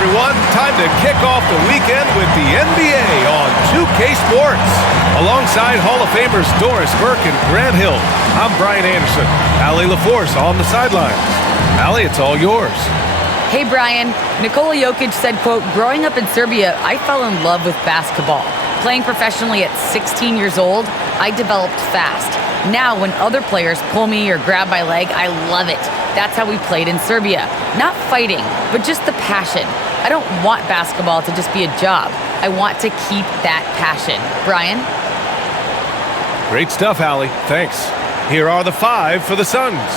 everyone. Time to kick off the weekend with the NBA on 2K Sports. Alongside Hall of Famers Doris Burke and Grant Hill, I'm Brian Anderson. Allie LaForce on the sidelines. Allie, it's all yours. Hey, Brian. Nikola Jokic said, quote, "Growing up in Serbia, I fell in love with basketball. Playing professionally at 16 years old, I developed fast. Now, when other players pull me or grab my leg, I love it. That's how we played in Serbia. Not fighting, but just the passion. I don't want basketball to just be a job. I want to keep that passion." Brian? Great stuff, Allie. Thanks. Here are the five for the Suns.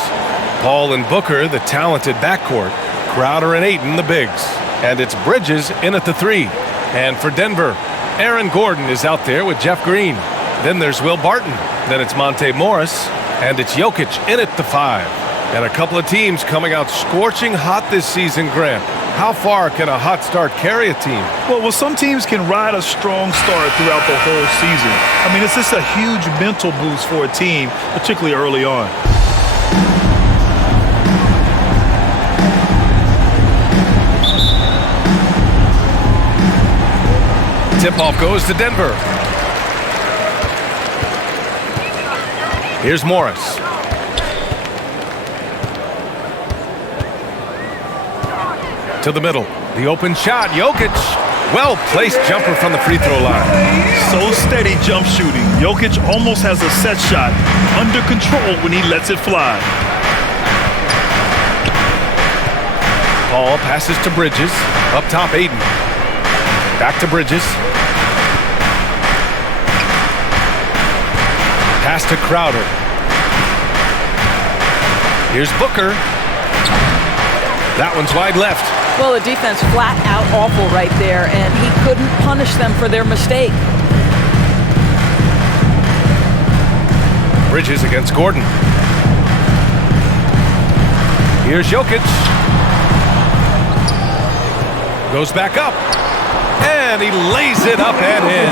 Paul and Booker, the talented backcourt. Crowder and Ayton, the bigs. And it's Bridges in at the three. And for Denver, Aaron Gordon is out there with Jeff Green. Then there's Will Barton. Then it's Monte Morris. And it's Jokic in at the five. And a couple of teams coming out scorching hot this season, Grant. How far can a hot start carry a team? Well, some teams can ride a strong start throughout the whole season. I mean, it's just a huge mental boost for a team, particularly early on. Tip-off goes to Denver. Here's Morris. To the middle. The open shot. Jokic. Well-placed jumper from the free throw line. So steady jump shooting. Jokic almost has a set shot under control when he lets it fly. Paul passes to Bridges. Up top, Ayton. Back to Bridges. Pass to Crowder. Here's Booker. That one's wide left. Well, the defense flat out awful right there, and he couldn't punish them for their mistake. Bridges against Gordon. Here's Jokic. Goes back up. And he lays it up and in.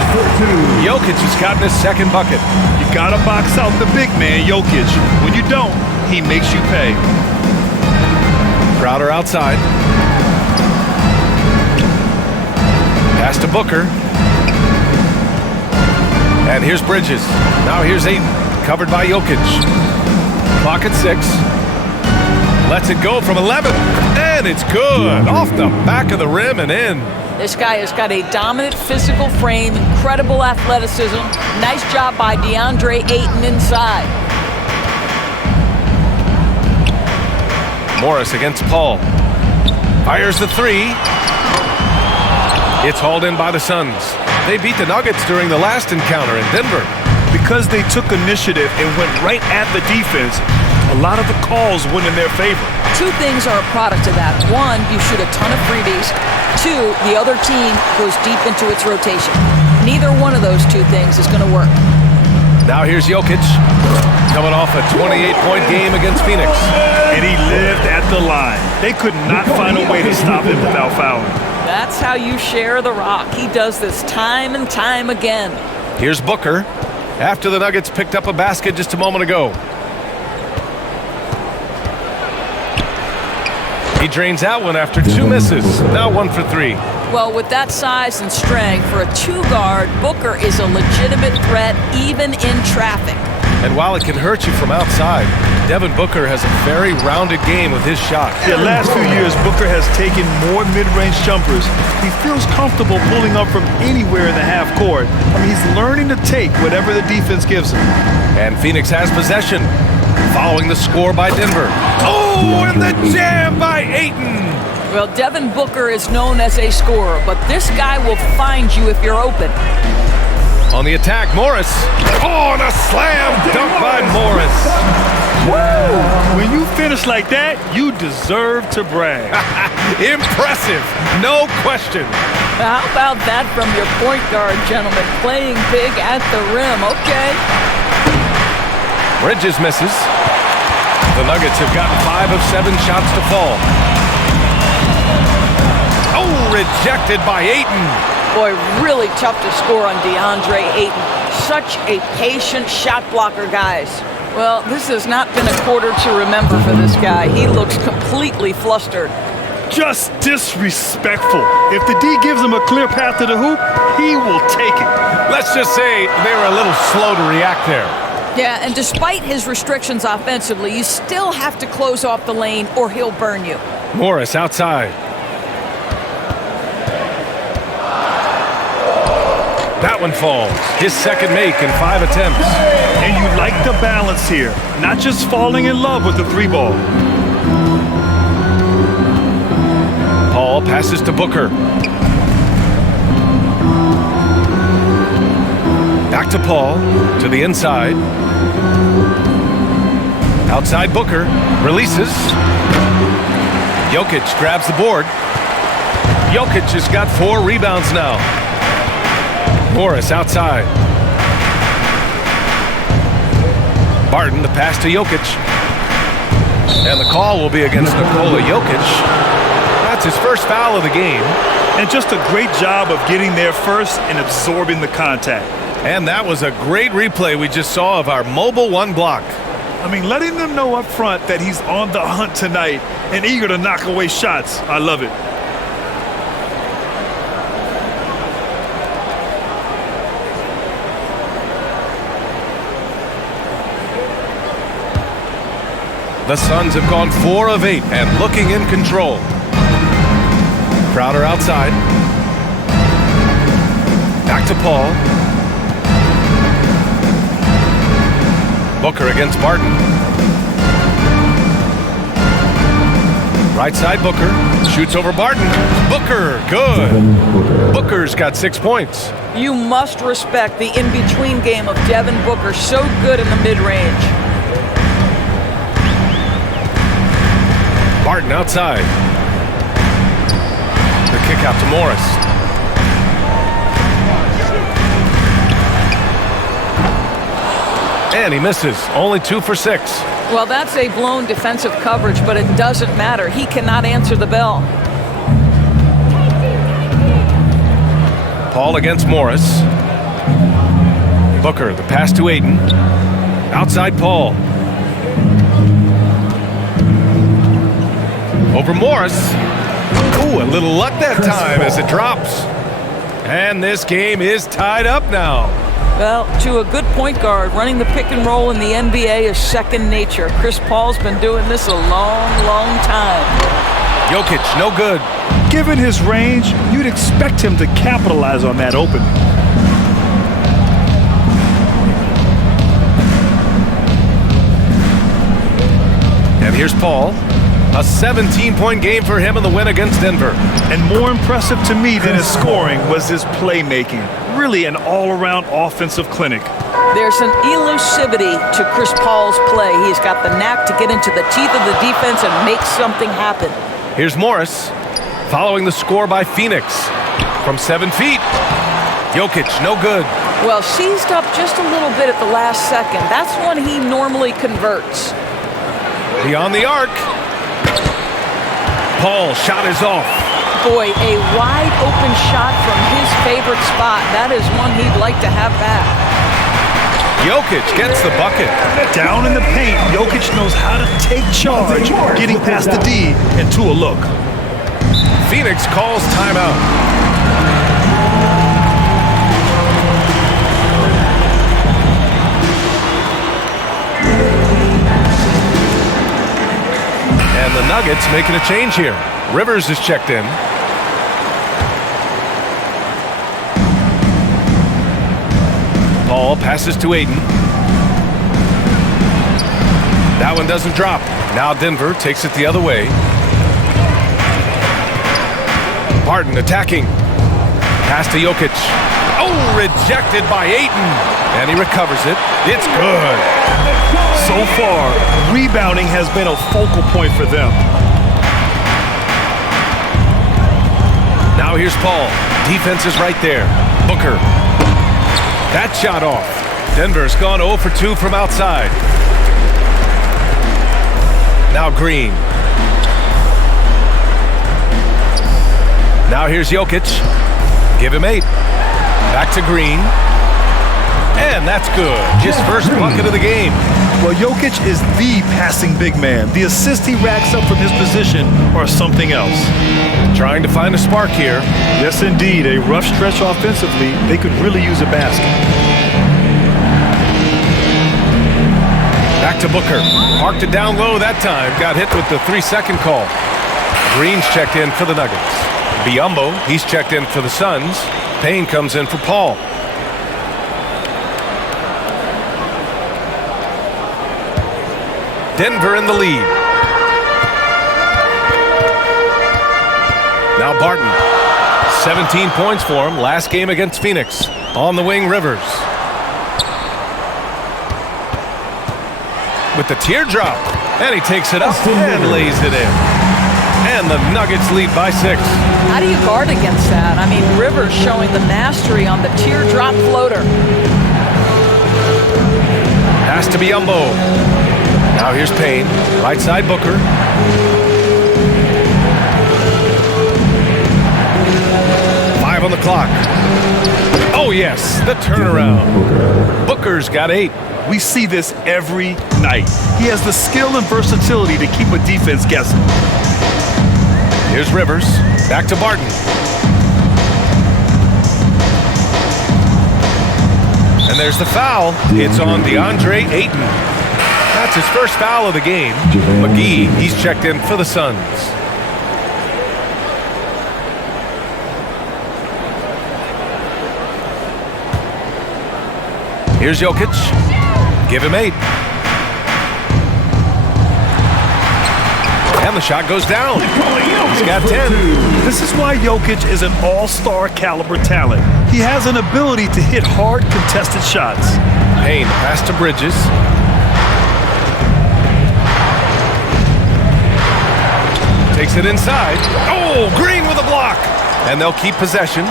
Jokic has gotten his second bucket. You gotta box out the big man, Jokic. When you don't, he makes you pay. Crowder outside. Pass to Booker. And here's Bridges. Now here's Ayton. Covered by Jokic. Clock at 6. Lets it go from 11. And it's good. Off the back of the rim and in. This guy has got a dominant physical frame, incredible athleticism. Nice job by DeAndre Ayton inside. Morris against Paul. Fires the three. It's hauled in by the Suns. They beat the Nuggets during the last encounter in Denver. Because they took initiative and went right at the defense, a lot of the calls went in their favor. Two things are a product of that. One, you shoot a ton of freebies. Two, the other team goes deep into its rotation. Neither one of those two things is going to work. Now here's Jokic, coming off a 28-point game against Phoenix. And he lived at the line. They could not find a way to stop him without fouling. That's how you share the rock. He does this time and time again. Here's Booker, after the Nuggets picked up a basket just a moment ago. He drains that one after two misses. Now 1 for 3. Well, with that size and strength, for a two-guard, Booker is a legitimate threat even in traffic. And while it can hurt you from outside, Devin Booker has a very rounded game with his shot. The last few years, Booker has taken more mid-range jumpers. He feels comfortable pulling up from anywhere in the half court. I mean, he's learning to take whatever the defense gives him. And Phoenix has possession, following the score by Denver. Oh, and the jam by Ayton. Well, Devin Booker is known as a scorer, but this guy will find you if you're open. On the attack, Morris. Oh, and a slam dunk by Morris. Woo! When you finish like that, you deserve to brag. Impressive, no question. How about that from your point guard, gentlemen? Playing big at the rim, okay. Bridges misses. The Nuggets have gotten 5 of 7 shots to fall. Oh, rejected by Ayton. Boy, really tough to score on DeAndre Ayton. Such a patient shot blocker, guys. Well, this has not been a quarter to remember for this guy. He looks completely flustered. Just disrespectful. If the D gives him a clear path to the hoop, he will take it. Let's just say they were a little slow to react there. Yeah, and despite his restrictions offensively, you still have to close off the lane or he'll burn you. Morris outside. That one falls. His second make in 5 attempts. And you like the balance here. Not just falling in love with the 3-ball. Paul passes to Booker. Back to Paul, to the inside. Outside Booker, releases. Jokic grabs the board. Jokic has got 4 rebounds now. Morris outside. Barton, the pass to Jokic. And the call will be against Nikola Jokic. That's his first foul of the game. And just a great job of getting there first and absorbing the contact. And that was a great replay we just saw of our mobile 1 block. I mean, letting them know up front that he's on the hunt tonight and eager to knock away shots. I love it. The Suns have gone 4 of 8 and looking in control. Crowder outside. Back to Paul. Booker against Barton. Right side Booker. Shoots over Barton. Booker, good. Booker's got 6 points. You must respect the in-between game of Devin Booker. So good in the mid-range. Barton outside. The kick out to Morris. And he misses. Only 2 for 6. Well, that's a blown defensive coverage, but it doesn't matter. He cannot answer the bell. Paul against Morris. Booker, the pass to Aiden. Outside Paul. Over Morris. Ooh, a little luck that time as it drops. And this game is tied up now. Well, to a good point guard, running the pick and roll in the NBA is second nature. Chris Paul's been doing this a long, long time. Jokic, no good. Given his range, you'd expect him to capitalize on that opening. And here's Paul. A 17-point game for him in the win against Denver. And more impressive to me than his scoring was his playmaking. Really an all-around offensive clinic. There's an elusivity to Chris Paul's play. He's got the knack to get into the teeth of the defense and make something happen. Here's Morris, following the score by Phoenix. From 7 feet, Jokic, no good. Well, seized up just a little bit at the last second. That's when he normally converts. Beyond the arc. Paul, shot is off. Boy, a wide open shot from his favorite spot. That is one he'd like to have back. Jokic gets the bucket. Down in the paint, Jokic knows how to take charge, getting past the D and to a look. Phoenix calls timeout. And the Nuggets making a change here. Rivers is checked in. Paul passes to Aiden. That one doesn't drop. Now Denver takes it the other way. Barton attacking. Pass to Jokic. Oh, rejected by Aiden. And he recovers it. It's good. So far, rebounding has been a focal point for them. Now here's Paul. Defense is right there. Booker. That shot off. Denver's gone 0 for 2 from outside. Now Green. Now here's Jokic. Give him 8. Back to Green. And that's good. His first bucket of the game. Well, Jokic is the passing big man. The assists he racks up from his position are something else. Trying to find a spark here. Yes, indeed. A rough stretch offensively. They could really use a basket. Back to Booker. Parked it down low that time. Got hit with the 3-second call. Green's checked in for the Nuggets. Biyombo, he's checked in for the Suns. Payne comes in for Paul. Denver in the lead. Now Barton. 17 points for him. Last game against Phoenix. On the wing, Rivers. With the teardrop. And he takes it up and lays it in. And the Nuggets lead by 6. How do you guard against that? I mean, Rivers showing the mastery on the teardrop floater. Pass to Biyombo. Now here's Payne. Right side Booker. Five on the clock. Oh, yes, the turnaround. Booker's got 8. We see this every night. He has the skill and versatility to keep a defense guessing. Here's Rivers. Back to Barton. And there's the foul. It's on DeAndre Ayton. That's his first foul of the game. McGee, he's checked in for the Suns. Here's Jokic. Give him 8. And the shot goes down. He's got 10. This is why Jokic is an all-star caliber talent. He has an ability to hit hard contested shots. Payne, pass to Bridges. Takes it inside. Oh, Green with a block. And they'll keep possession.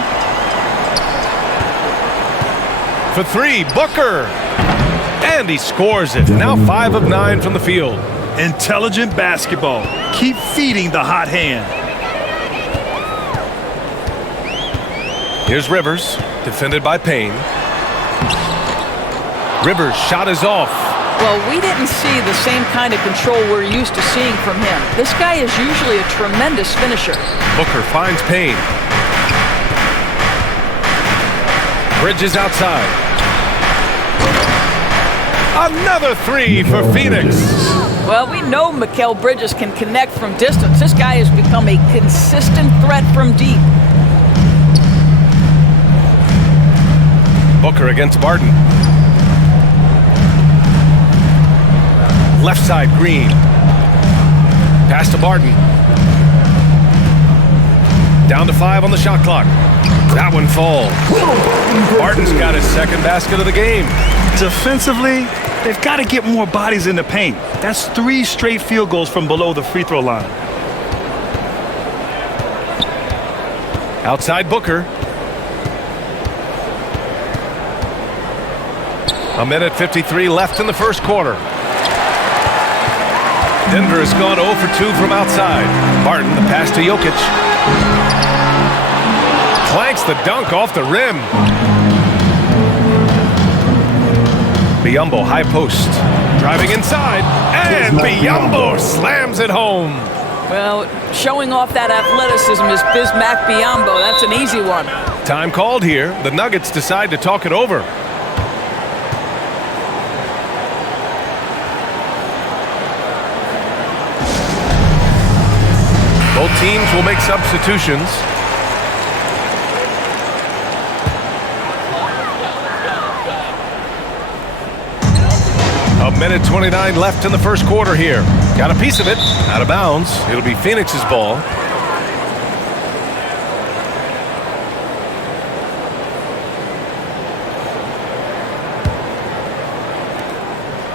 For 3, Booker. And he scores it. Now 5 of 9 from the field. Intelligent basketball. Keep feeding the hot hand. Here's Rivers, defended by Payne. Rivers' shot is off. Well, we didn't see the same kind of control we're used to seeing from him. This guy is usually a tremendous finisher. Booker finds Payne. Bridges outside. Another 3 for Phoenix. Well, we know Mikal Bridges can connect from distance. This guy has become a consistent threat from deep. Booker against Barton. Left side, Green. Pass to Barton. Down to 5 on the shot clock. That one falls. Barton's got his second basket of the game. Defensively, they've got to get more bodies in the paint. That's 3 straight field goals from below the free throw line. Outside Booker. A minute 53 left in the first quarter. Denver has gone 0 for 2 from outside. Barton, the pass to Jokic. Clanks the dunk off the rim. Biyombo, high post. Driving inside. And Biyombo slams it home. Well, showing off that athleticism is Bismack Biyombo. That's an easy one. Time called here. The Nuggets decide to talk it over. Both teams will make substitutions. A minute 29 left in the first quarter here. Got a piece of it. Out of bounds. It'll be Phoenix's ball.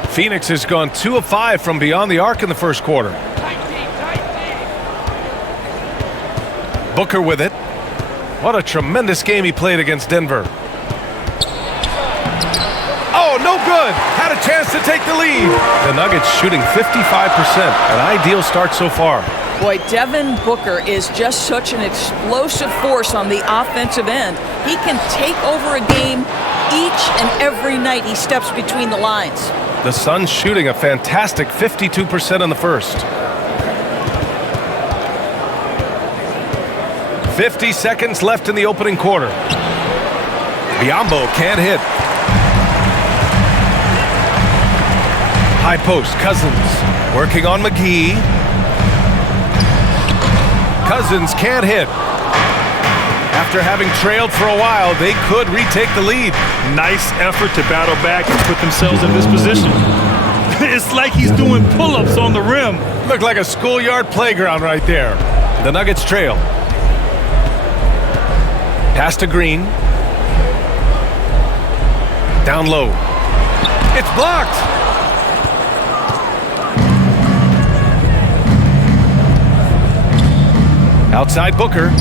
Phoenix has gone 2 of 5 from beyond the arc in the first quarter. Booker with it. What a tremendous game he played against Denver. Oh, no good. Had a chance to take the lead. The Nuggets shooting 55%. An ideal start so far. Boy, Devin Booker is just such an explosive force on the offensive end. He can take over a game each and every night he steps between the lines. The Suns shooting a fantastic 52% in the first. 50 seconds left in the opening quarter. Biyombo can't hit. High post, Cousins working on McGee. Cousins can't hit. After having trailed for a while, they could retake the lead. Nice effort to battle back and put themselves in this position. It's like he's doing pull-ups on the rim. Looked like a schoolyard playground right there. The Nuggets trail. Pass to Green. Down low. It's blocked. Outside Booker.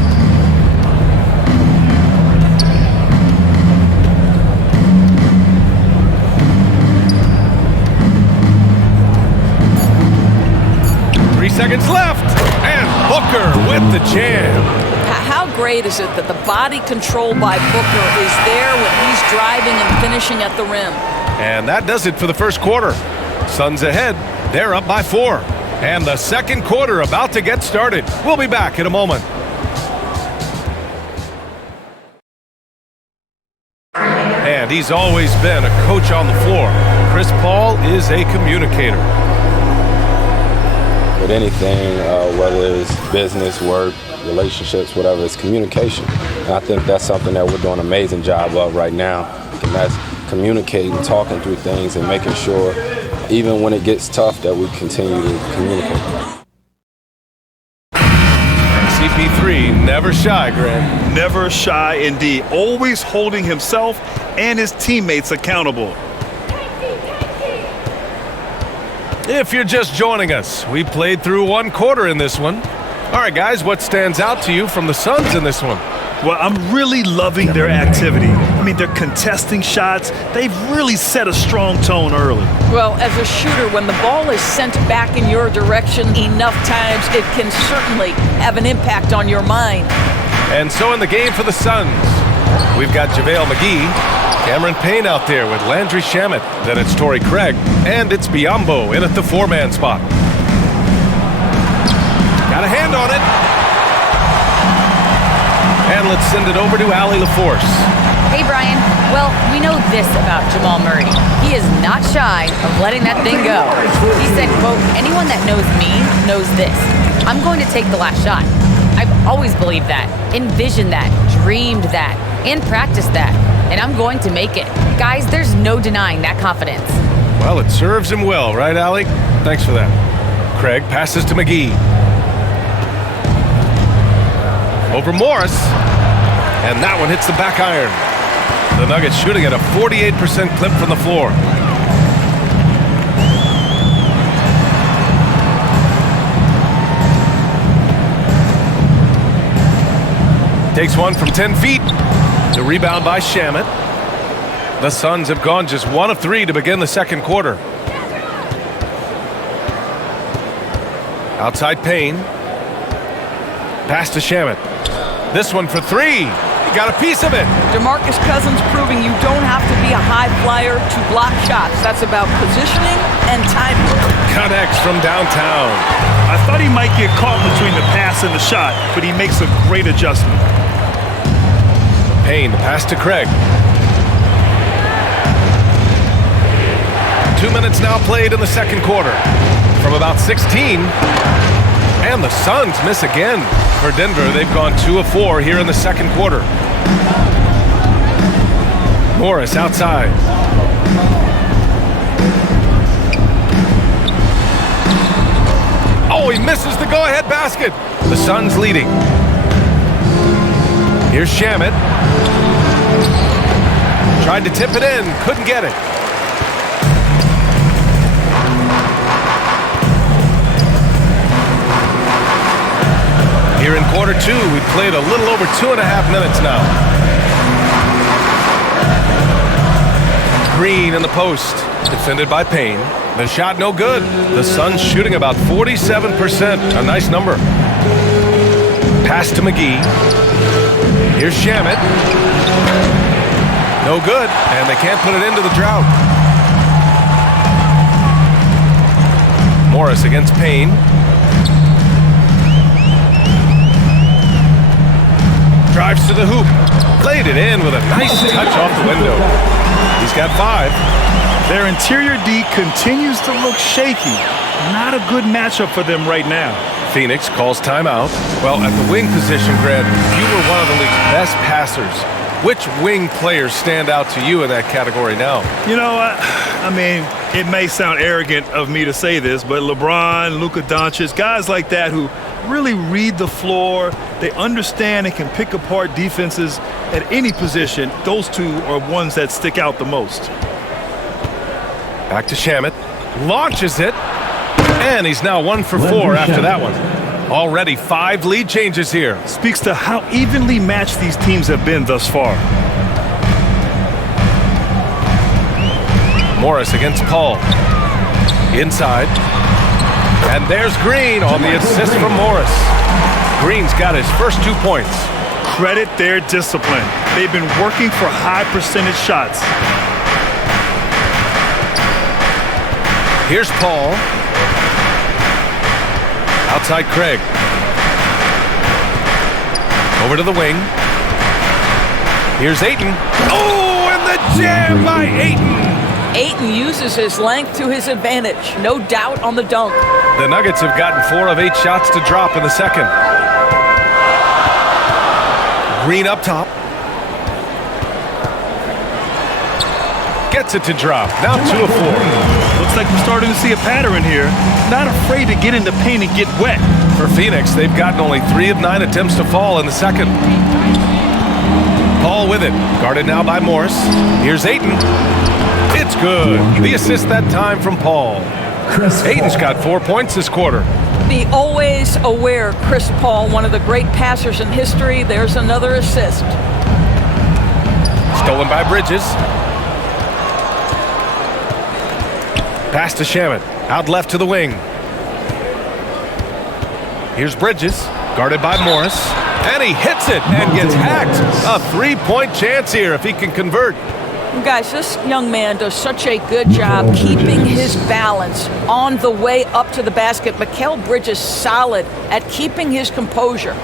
Seconds left, and Booker with the jam. How great is it that the body control by Booker is there when he's driving and finishing at the rim? And that does it for the first quarter. Suns ahead. They're up by 4. And the second quarter about to get started. We'll be back in a moment. And he's always been a coach on the floor. Chris Paul is a communicator. With anything, whether it's business, work, relationships, whatever, it's communication. And I think that's something that we're doing an amazing job of right now. And that's communicating, talking through things, and making sure, even when it gets tough, that we continue to communicate. CP3, never shy, Grant. Never shy indeed. Always holding himself and his teammates accountable. If you're just joining us, we played through one quarter in this one. All right, guys, what stands out to you from the Suns in this one? Well, I'm really loving their activity. I mean, they're contesting shots. They've really set a strong tone early. Well, as a shooter, when the ball is sent back in your direction enough times, it can certainly have an impact on your mind. And so in the game for the Suns, we've got JaVale McGee, Cameron Payne out there with Landry Shamet. Then it's Torrey Craig, and it's Biyombo in at the 4-man spot. Got a hand on it. And let's send it over to Allie LaForce. Hey, Brian. Well, we know this about Jamal Murray. He is not shy of letting that thing go. He said, quote, anyone that knows me knows this. I'm going to take the last shot. I've always believed that, envisioned that, dreamed that, and practiced that. And I'm going to make it. Guys, there's no denying that confidence. Well, it serves him well, right, Allie? Thanks for that. Craig passes to McGee. Over Morris. And that one hits the back iron. The Nuggets shooting at a 48% clip from the floor. Takes one from 10 feet. The rebound by Shamet. The Suns have gone just 1 of 3 to begin the second quarter. Outside Payne. Pass to Shamet. This one for 3. He got a piece of it. DeMarcus Cousins proving you don't have to be a high flyer to block shots. That's about positioning and timing. Connects from downtown. I thought he might get caught between the pass and the shot, but he makes a great adjustment. Payne, pass to Craig. 2 minutes now played in the second quarter. From about 16. And the Suns miss again. For Denver, they've gone 2 of 4 here in the second quarter. Morris outside. Oh, he misses the go-ahead basket. The Suns leading. Here's Shamet. Tried to tip it in, couldn't get it. Here in quarter 2, we've played a little over 2.5 minutes now. Green in the post, defended by Payne. The shot no good. The Suns shooting about 47%, a nice number. Pass to McGee. Here's Shamet. No good, and they can't put it into the drought. Morris against Payne. Drives to the hoop. Laid it in with a nice touch off the window. He's got 5. Their interior D continues to look shaky. Not a good matchup for them right now. Phoenix calls timeout. Well, at the wing position, Greg, you were one of the league's best passers. Which wing players stand out to you in that category now? You know, I mean, it may sound arrogant of me to say this, but LeBron, Luka Doncic, guys like that who really read the floor, they understand and can pick apart defenses at any position. Those two are ones that stick out the most. Back to Shamet. Launches it. And he's now 1 for 4 after that one. Already 5 lead changes here. Speaks to how evenly matched these teams have been thus far. Morris against Paul. Inside. And there's Green on the assist from Morris. Green's got his first 2 points. Credit their discipline. They've been working for high percentage shots. Here's Paul. Outside Craig. Over to the wing. Here's Ayton. Oh, and the jam by Ayton. Ayton uses his length to his advantage. No doubt on the dunk. The Nuggets have gotten 4 of 8 shots to drop in the second. Green up top. Gets it to drop. Now 2 of 4. Looks like we're starting to see a pattern here. Not afraid to get in the paint and get wet. For Phoenix, they've gotten only 3 of 9 attempts to fall in the second. Paul with it. Guarded now by Morris. Here's Ayton. It's good. The assist that time from Paul. Ayton's got 4 points this quarter. The always aware Chris Paul, one of the great passers in history. There's another assist. Stolen by Bridges. Pass to Shamet. Out left to the wing. Here's Bridges. Guarded by Morris. And he hits it and gets hacked. A 3-point chance here if he can convert. Guys, this young man does such a good job keeping his balance on the way up to the basket. Mikal Bridges solid at keeping his composure.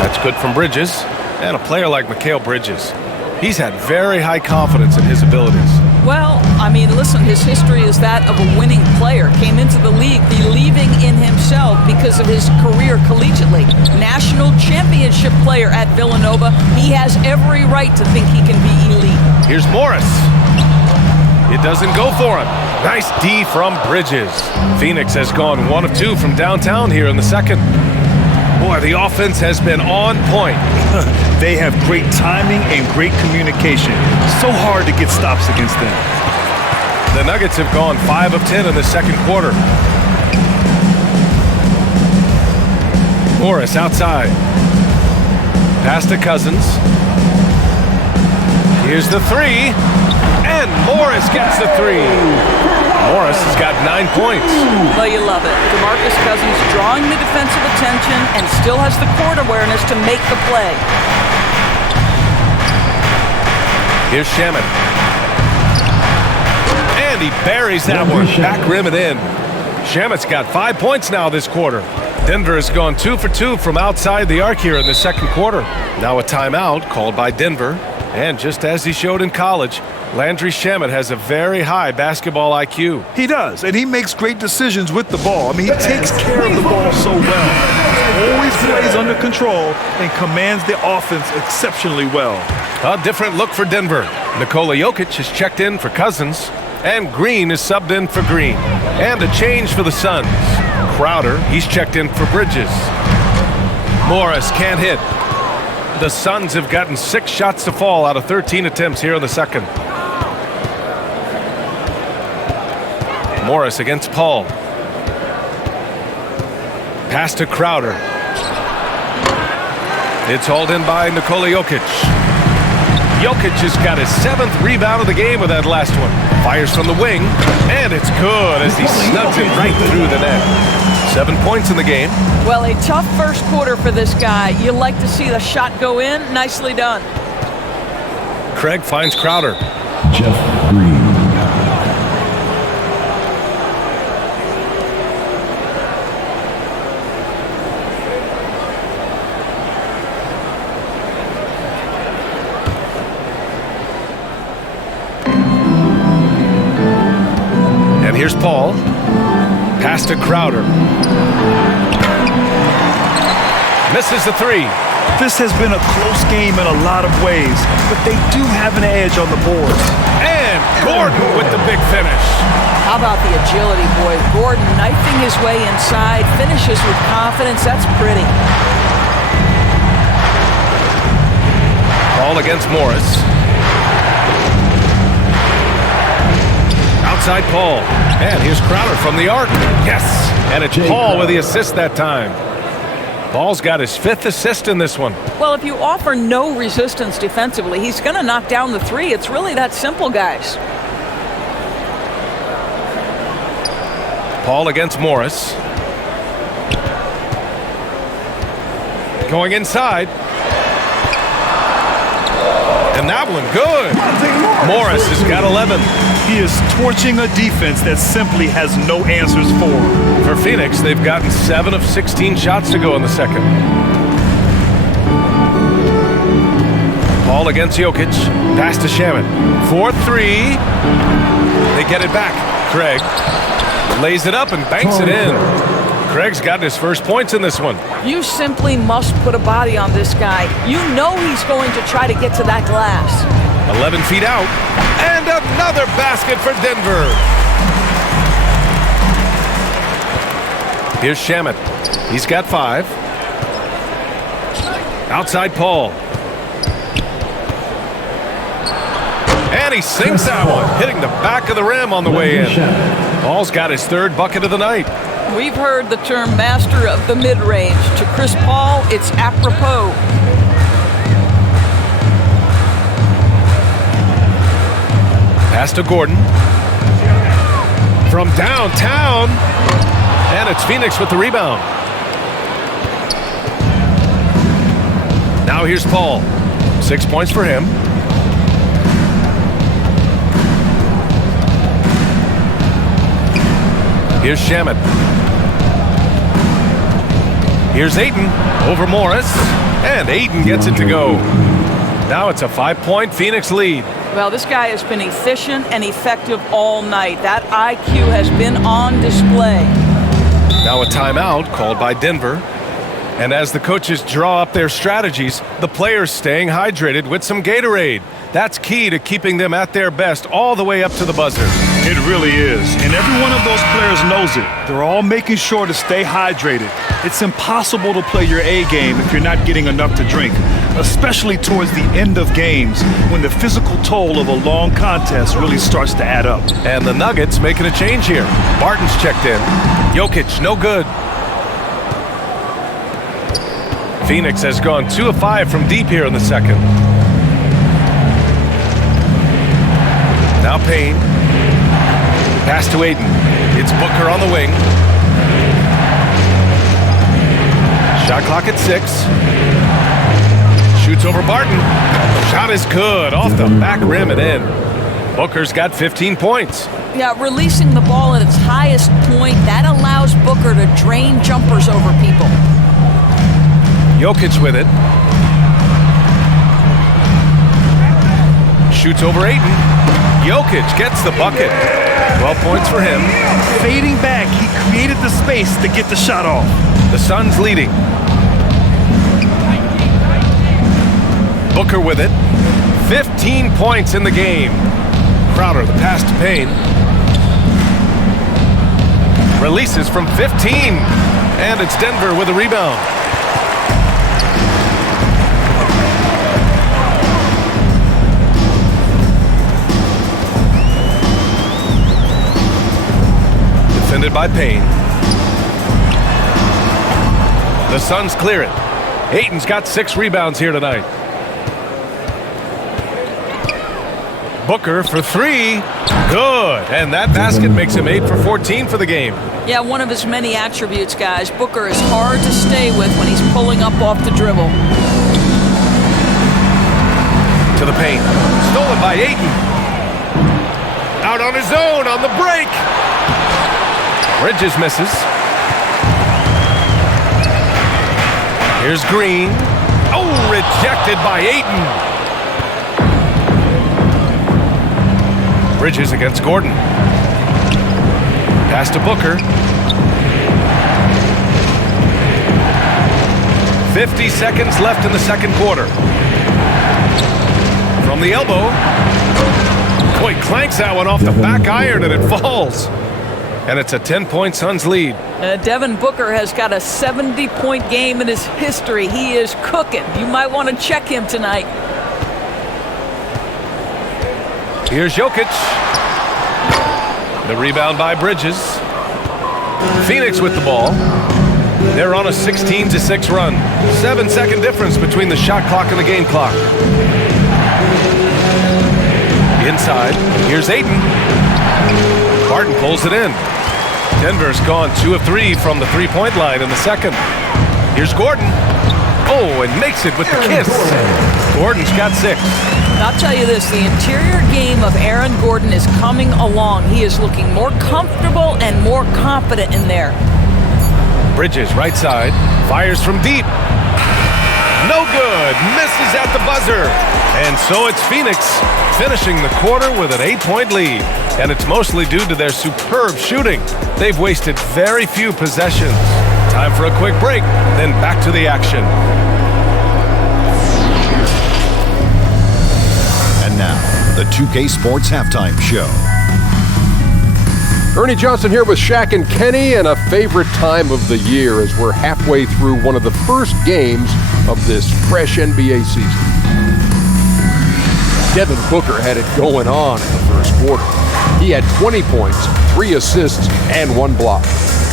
That's good from Bridges. And a player like Mikal Bridges, he's had very high confidence in his abilities. Well, I mean, listen, his history is that of a winning player. Came into the league believing in himself because of his career collegiately. National championship player at Villanova. He has every right to think he can be elite. Here's Morris. It doesn't go for him. Nice D from Bridges. Phoenix has gone 1 of 2 from downtown here in the second. Boy, the offense has been on point. They have great timing and great communication. So hard to get stops against them. The Nuggets have gone 5 of 10 in the second quarter. Morris outside. Pass to Cousins. Here's the 3. And Morris gets the 3. Morris has got 9 points. Well, you love it. DeMarcus Cousins drawing the defensive attention and still has the court awareness to make the play. Here's Shamet. And he buries that one. Back rim and in. Shamet's got 5 points now this quarter. Denver has gone 2 for 2 from outside the arc here in the second quarter. Now a timeout called by Denver. And just as he showed in college, Landry Shamet has a very high basketball IQ. He does, and he makes great decisions with the ball. I mean, he takes care of the ball so well. Always plays under control and commands the offense exceptionally well. A different look for Denver. Nikola Jokic is checked in for Cousins, and Green is subbed in for Green. And a change for the Suns. Crowder, he's checked in for Bridges. Morris can't hit. The Suns have gotten 6 shots to fall out of 13 attempts here in the second. Morris against Paul. Pass to Crowder. It's hauled in by Nikola Jokic. Jokic just got his 7th rebound of the game with that last one. Fires from the wing, and it's good as he snugs it right through the net. 7 points in the game. Well, a tough first quarter for this guy. You like to see the shot go in. Nicely done. Craig finds Crowder. Jeff Green. Here's Paul. Pass to Crowder. Misses the three. This has been a close game in a lot of ways, but they do have an edge on the boards. And Gordon with the big finish. How about the agility, boy? Gordon knifing his way inside, finishes with confidence. That's pretty. Ball against Morris. Outside Paul. And here's Crowder from the arc. Yes! And it's Paul with the assist that time. Paul's got his 5th assist in this one. Well, if you offer no resistance defensively, he's going to knock down the three. It's really that simple, guys. Paul against Morris. Going inside. And that one, good. Morris has got 11. He is torching a defense that simply has no answers for him. For Phoenix, they've gotten 7 of 16 shots to go in the second. Paul against Jokic. Pass to Shaman. 4-3. They get it back. Craig lays it up and banks it in. Craig's got his first points in this one. You simply must put a body on this guy. You know he's going to try to get to that glass. 11 feet out. And another basket for Denver. Here's Shamet. He's got 5. Outside Paul. And he sinks that one, hitting the back of the rim on the way in. Paul's got his 3rd bucket of the night. We've heard the term master of the mid-range. To Chris Paul, it's apropos. Pass to Gordon. From downtown. And it's Phoenix with the rebound. Now here's Paul. 6 points for him. Here's Shamet. Here's Ayton over Morris. And Ayton gets it to go. Now it's a 5-point Phoenix lead. Well, this guy has been efficient and effective all night. That IQ has been on display. Now a timeout called by Denver. And as the coaches draw up their strategies, the players staying hydrated with some Gatorade. That's key to keeping them at their best all the way up to the buzzer. It really is. And every one of those players knows it. They're all making sure to stay hydrated. It's impossible to play your A game if you're not getting enough to drink, especially towards the end of games when the physical toll of a long contest really starts to add up. And the Nuggets making a change here. Barton's checked in. Jokic, no good. Phoenix has gone 2 of 5 from deep here in the second. Now Payne. Pass to Ayton. It's Booker on the wing. Shot clock at 6. Shoots over Barton. Shot is good. Off the back rim and in. Booker's got 15 points. Yeah, releasing the ball at its highest point, that allows Booker to drain jumpers over people. Jokic with it. Shoots over Ayton. Jokic gets the bucket. 12 points for him. Fading back, he created the space to get the shot off. The Suns leading. Booker with it. 15 points in the game. Crowder, the pass to Payne. Releases from 15. And it's Denver with a rebound. Defended by Payne. The Suns clear it. Ayton's got 6 rebounds here tonight. Booker for three. Good. And that basket makes him 8 for 14 for the game. Yeah, one of his many attributes, guys. Booker is hard to stay with when he's pulling up off the dribble. To the paint. Stolen by Ayton. Out on his own on the break. Bridges misses. Here's Green. Oh, rejected by Ayton. Bridges against Gordon. Pass to Booker. 50 seconds left in the second quarter. From the elbow. Boy, clanks that one off the back iron and it falls. And it's a 10-point Suns lead. Devin Booker has got a 70-point game in his history. He is cooking. You might want to check him tonight. Here's Jokic. The rebound by Bridges. Phoenix with the ball. They're on a 16-6 run. 7-second difference between the shot clock and the game clock. Inside, here's Ayton. Barton pulls it in. Denver's gone 2 of 3 from the three-point line in the second. Here's Gordon. Oh, and makes it with the kiss. Gordon's got 6. I'll tell you this, the interior game of Aaron Gordon is coming along. He is looking more comfortable and more confident in there. Bridges, right side, fires from deep. No good, misses at the buzzer. And so it's Phoenix finishing the quarter with an 8-point lead. And it's mostly due to their superb shooting. They've wasted very few possessions. Time for a quick break, then back to the action. And now, the 2K Sports Halftime Show. Ernie Johnson here with Shaq and Kenny, and a favorite time of the year as we're halfway through one of the first games of this fresh NBA season. Devin Booker had it going on in the first quarter. He had 20 points, 3 assists, and 1 block.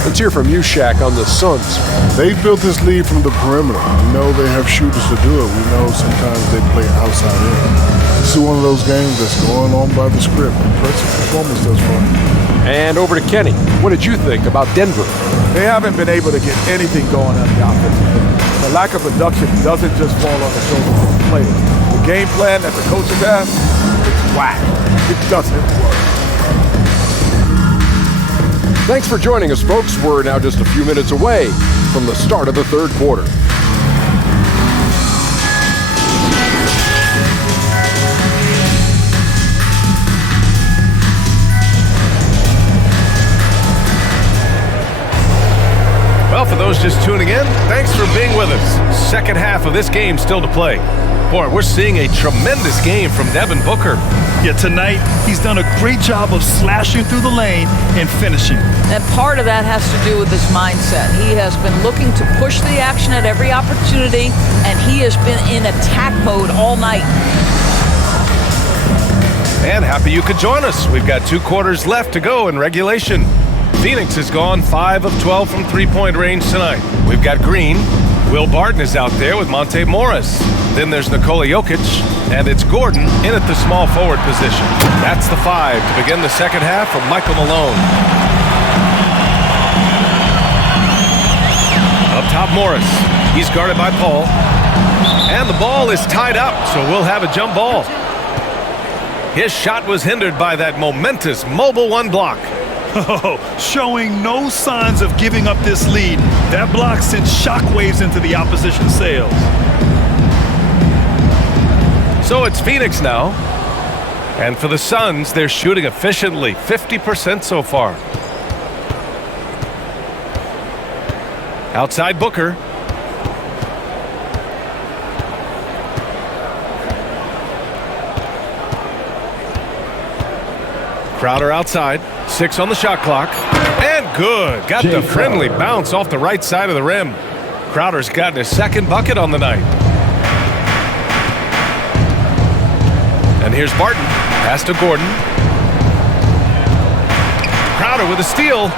Let's hear from you, Shaq, on the Suns. They built this lead from the perimeter. We know they have shooters to do it. We know sometimes they play outside in. This is one of those games that's going on by the script. Impressive performance thus far. And over to Kenny. What did you think about Denver? They haven't been able to get anything going on the offensive end. The lack of production doesn't just fall on the shoulders of the players. The game plan that the coaches have, it's whack. It doesn't work. Thanks for joining us, folks. We're now just a few minutes away from the start of the third quarter. Well, for those just tuning in, thanks for being with us. Second half of this game still to play. Boy, we're seeing a tremendous game from Devin Booker. Yeah, tonight he's done a great job of slashing through the lane and finishing. And part of that has to do with his mindset. He has been looking to push the action at every opportunity, and he has been in attack mode all night. And happy you could join us. We've got 2 quarters left to go in regulation. Phoenix has gone 5 of 12 from three-point range tonight. We've got Green. Will Barton is out there with Monte Morris. Then there's Nikola Jokic, and it's Gordon in at the small forward position. That's the 5 to begin the second half from Michael Malone. Up top, Morris. He's guarded by Paul. And the ball is tied up, so we'll have a jump ball. His shot was hindered by that momentous mobile 1 block. Oh, showing no signs of giving up this lead. That block sent shockwaves into the opposition sails. So it's Phoenix now. And for the Suns, they're shooting efficiently, 50% so far. Outside Booker. Crowder outside. 6 on the shot clock. And good. Got the friendly bounce off the right side of the rim. Crowder's gotten his second bucket on the night. And here's Barton. Pass to Gordon. Crowder with a steal.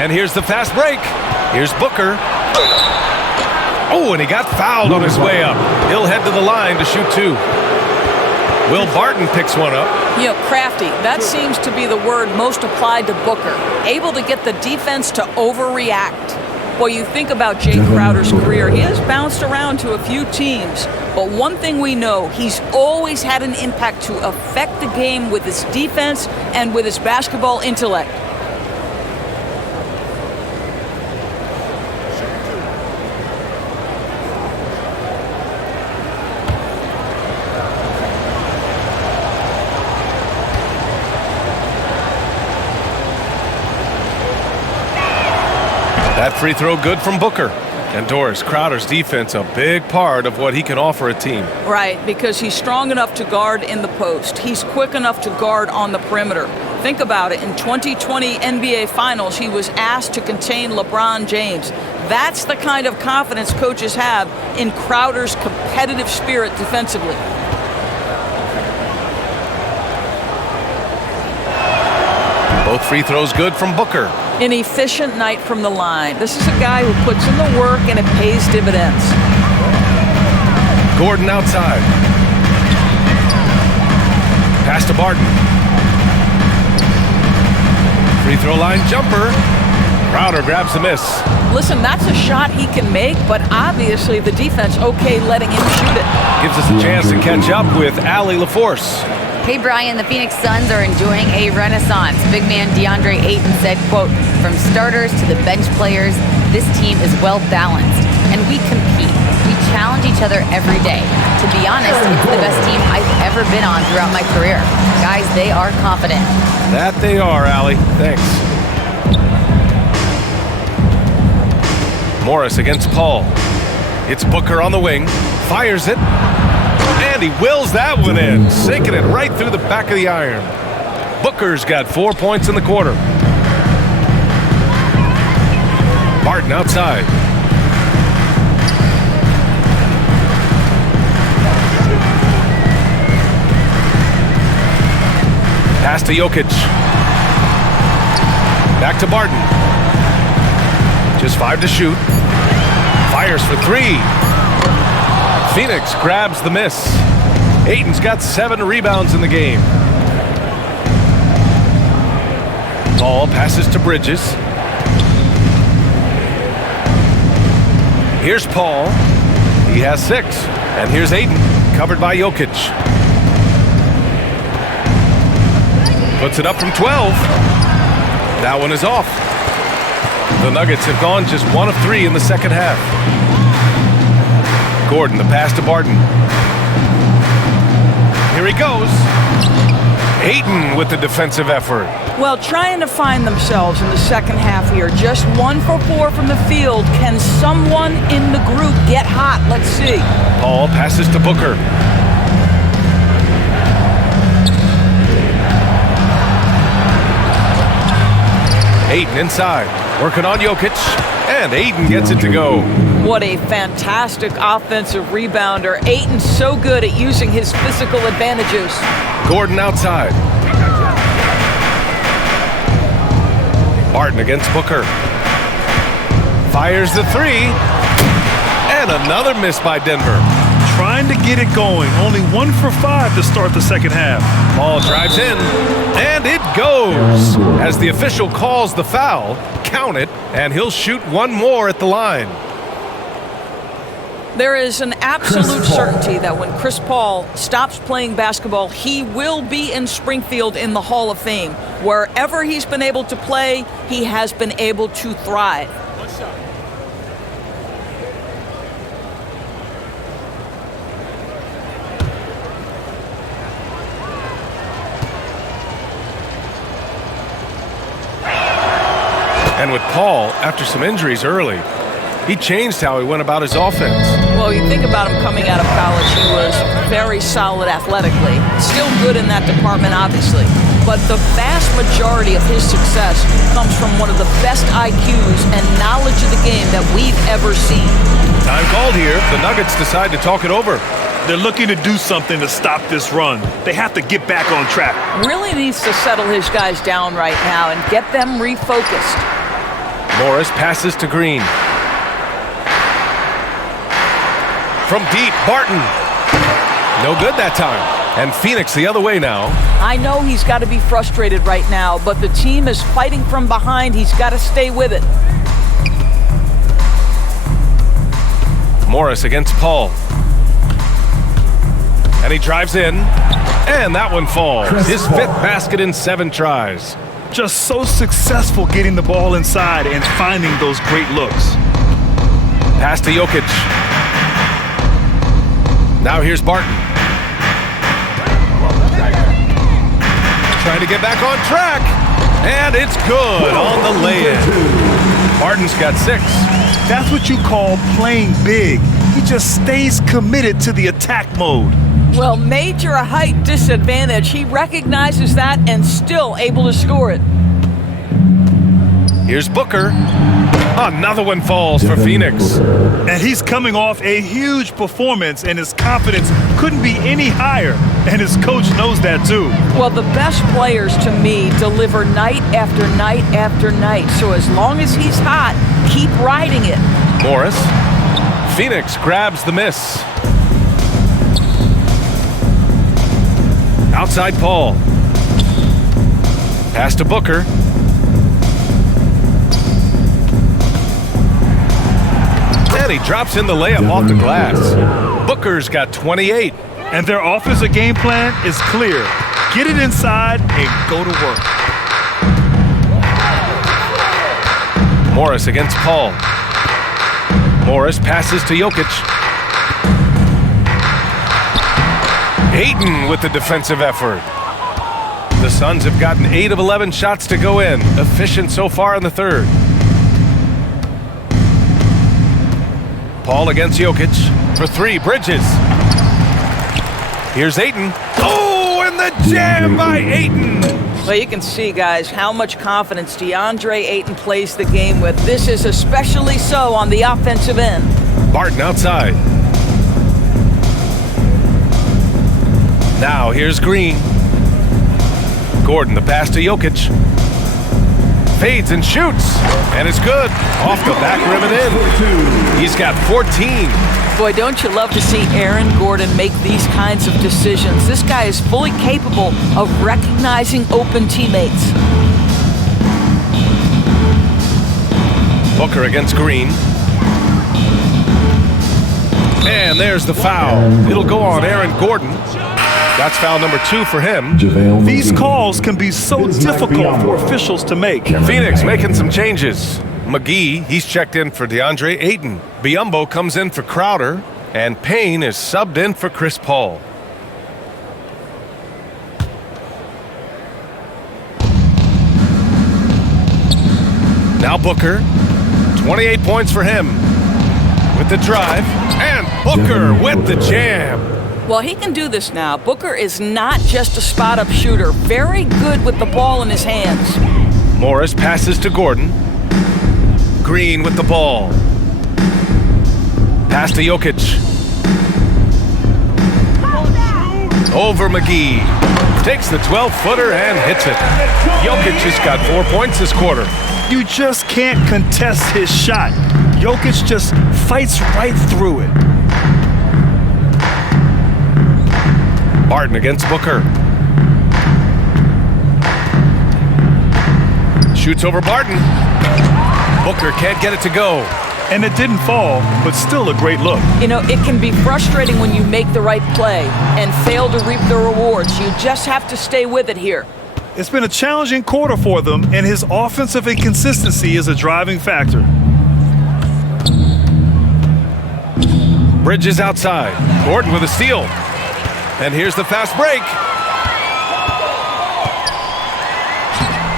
And here's the fast break. Here's Booker. Oh, and he got fouled on his way up. He'll head to the line to shoot 2. Will Barton picks one up. You know, crafty, that seems to be the word most applied to Booker. Able to get the defense to overreact. Boy, you think about Jay Crowder's career. He has bounced around to a few teams. But one thing we know, he's always had an impact to affect the game with his defense and with his basketball intellect. That free throw good from Booker. And Doris, Crowder's defense a big part of what he can offer a team. Right, because he's strong enough to guard in the post. He's quick enough to guard on the perimeter. Think about it. In 2020 NBA Finals, he was asked to contain LeBron James. That's the kind of confidence coaches have in Crowder's competitive spirit defensively. Both free throws good from Booker. An efficient night from the line. This is a guy who puts in the work and it pays dividends. Gordon outside. Pass to Barton. Free throw line jumper. Crowder grabs the miss. Listen, that's a shot he can make, but obviously the defense okay letting him shoot it. Gives us a chance to catch up with Allie LaForce. Hey, Brian, the Phoenix Suns are enjoying a renaissance. Big man DeAndre Ayton said, quote, "From starters to the bench players, this team is well-balanced, and we compete. We challenge each other every day. To be honest, it's the best team I've ever been on throughout my career. Guys, they are confident." That they are, Allie. Thanks. Morris against Paul. It's Booker on the wing. Fires it. And he wills that one in, sinking it right through the back of the iron. Booker's got 4 points in the quarter. Barton outside. Pass to Jokic. Back to Barton. Just 5 to shoot. Fires for 3. Phoenix grabs the miss. Ayton's got 7 rebounds in the game. Paul passes to Bridges. Here's Paul. He has 6. And here's Ayton, covered by Jokic. Puts it up from 12. That one is off. The Nuggets have gone just 1 of 3 in the second half. Gordon, the pass to Barton. Here he goes. Ayton with the defensive effort. Well, trying to find themselves in the second half here. Just 1 for 4 from the field. Can someone in the group get hot? Let's see. Paul passes to Booker. Ayton inside, working on Jokic, and Ayton gets it to go. What a fantastic offensive rebounder. Ayton's so good at using his physical advantages. Gordon outside. Barton against Booker. Fires the 3. And another miss by Denver. Trying to get it going. Only 1 for 5 to start the second half. Ball drives in, and it goes. As the official calls the foul, count it, and he'll shoot 1 more at the line. There is an absolute certainty that when Chris Paul stops playing basketball, he will be in Springfield in the Hall of Fame. Wherever he's been able to play, he has been able to thrive. And with Paul, after some injuries early, he changed how he went about his offense. Well, you think about him coming out of college, he was very solid athletically. Still good in that department, obviously. But the vast majority of his success comes from one of the best IQs and knowledge of the game that we've ever seen. Time called here. The Nuggets decide to talk it over. They're looking to do something to stop this run. They have to get back on track. Really needs to settle his guys down right now and get them refocused. Morris passes to Green. From deep, Barton. No good that time. And Phoenix the other way now. I know he's got to be frustrated right now, but the team is fighting from behind. He's got to stay with it. Morris against Paul. And he drives in. And that one falls. His 5th basket in 7 tries. Just so successful getting the ball inside and finding those great looks. Pass to Jokic. Now here's Barton. Trying to get back on track. And it's good on the lay-in. Barton's got 6. That's what you call playing big. He just stays committed to the attack mode. Well, major height disadvantage. He recognizes that and still able to score it. Here's Booker. Another one falls for Phoenix. And he's coming off a huge performance, and his confidence couldn't be any higher. And his coach knows that too. Well, the best players to me deliver night after night after night. So as long as he's hot, keep riding it. Morris. Phoenix grabs the miss. Outside Paul. Pass to Booker. And he drops in the layup off the glass. Booker's got 28. And their offensive game plan is clear. Get it inside and go to work. Morris against Paul. Morris passes to Jokic. Ayton with the defensive effort. The Suns have gotten 8 of 11 shots to go in. Efficient so far in the 3rd. Paul against Jokic for 3. Bridges. Here's Ayton. Oh, and the jam by Ayton. Well, you can see, guys, how much confidence DeAndre Ayton plays the game with. This is especially so on the offensive end. Barton outside. Now here's Green. Gordon, the pass to Jokic. Fades and shoots. And it's good. Off the back rim and in. He's got 14. Boy, don't you love to see Aaron Gordon make these kinds of decisions? This guy is fully capable of recognizing open teammates. Booker against Green. And there's the foul. It'll go on Aaron Gordon. That's foul number 2 for him. These calls can be so difficult for officials to make. Phoenix making some changes. McGee, he's checked in for DeAndre Ayton. Biyombo comes in for Crowder. And Payne is subbed in for Chris Paul. Now Booker. 28 points for him. With the drive. And Booker with the jam. Well, he can do this now. Booker is not just a spot-up shooter. Very good with the ball in his hands. Morris passes to Gordon. Green with the ball. Pass to Jokic. Over McGee. Takes the 12-footer and hits it. Jokic has got 4 points this quarter. You just can't contest his shot. Jokic just fights right through it. Barton against Booker. Shoots over Barton. Booker can't get it to go. And it didn't fall, but still a great look. You know, it can be frustrating when you make the right play and fail to reap the rewards. You just have to stay with it here. It's been a challenging quarter for them, and his offensive inconsistency is a driving factor. Bridges outside. Gordon with a steal. And here's the fast break.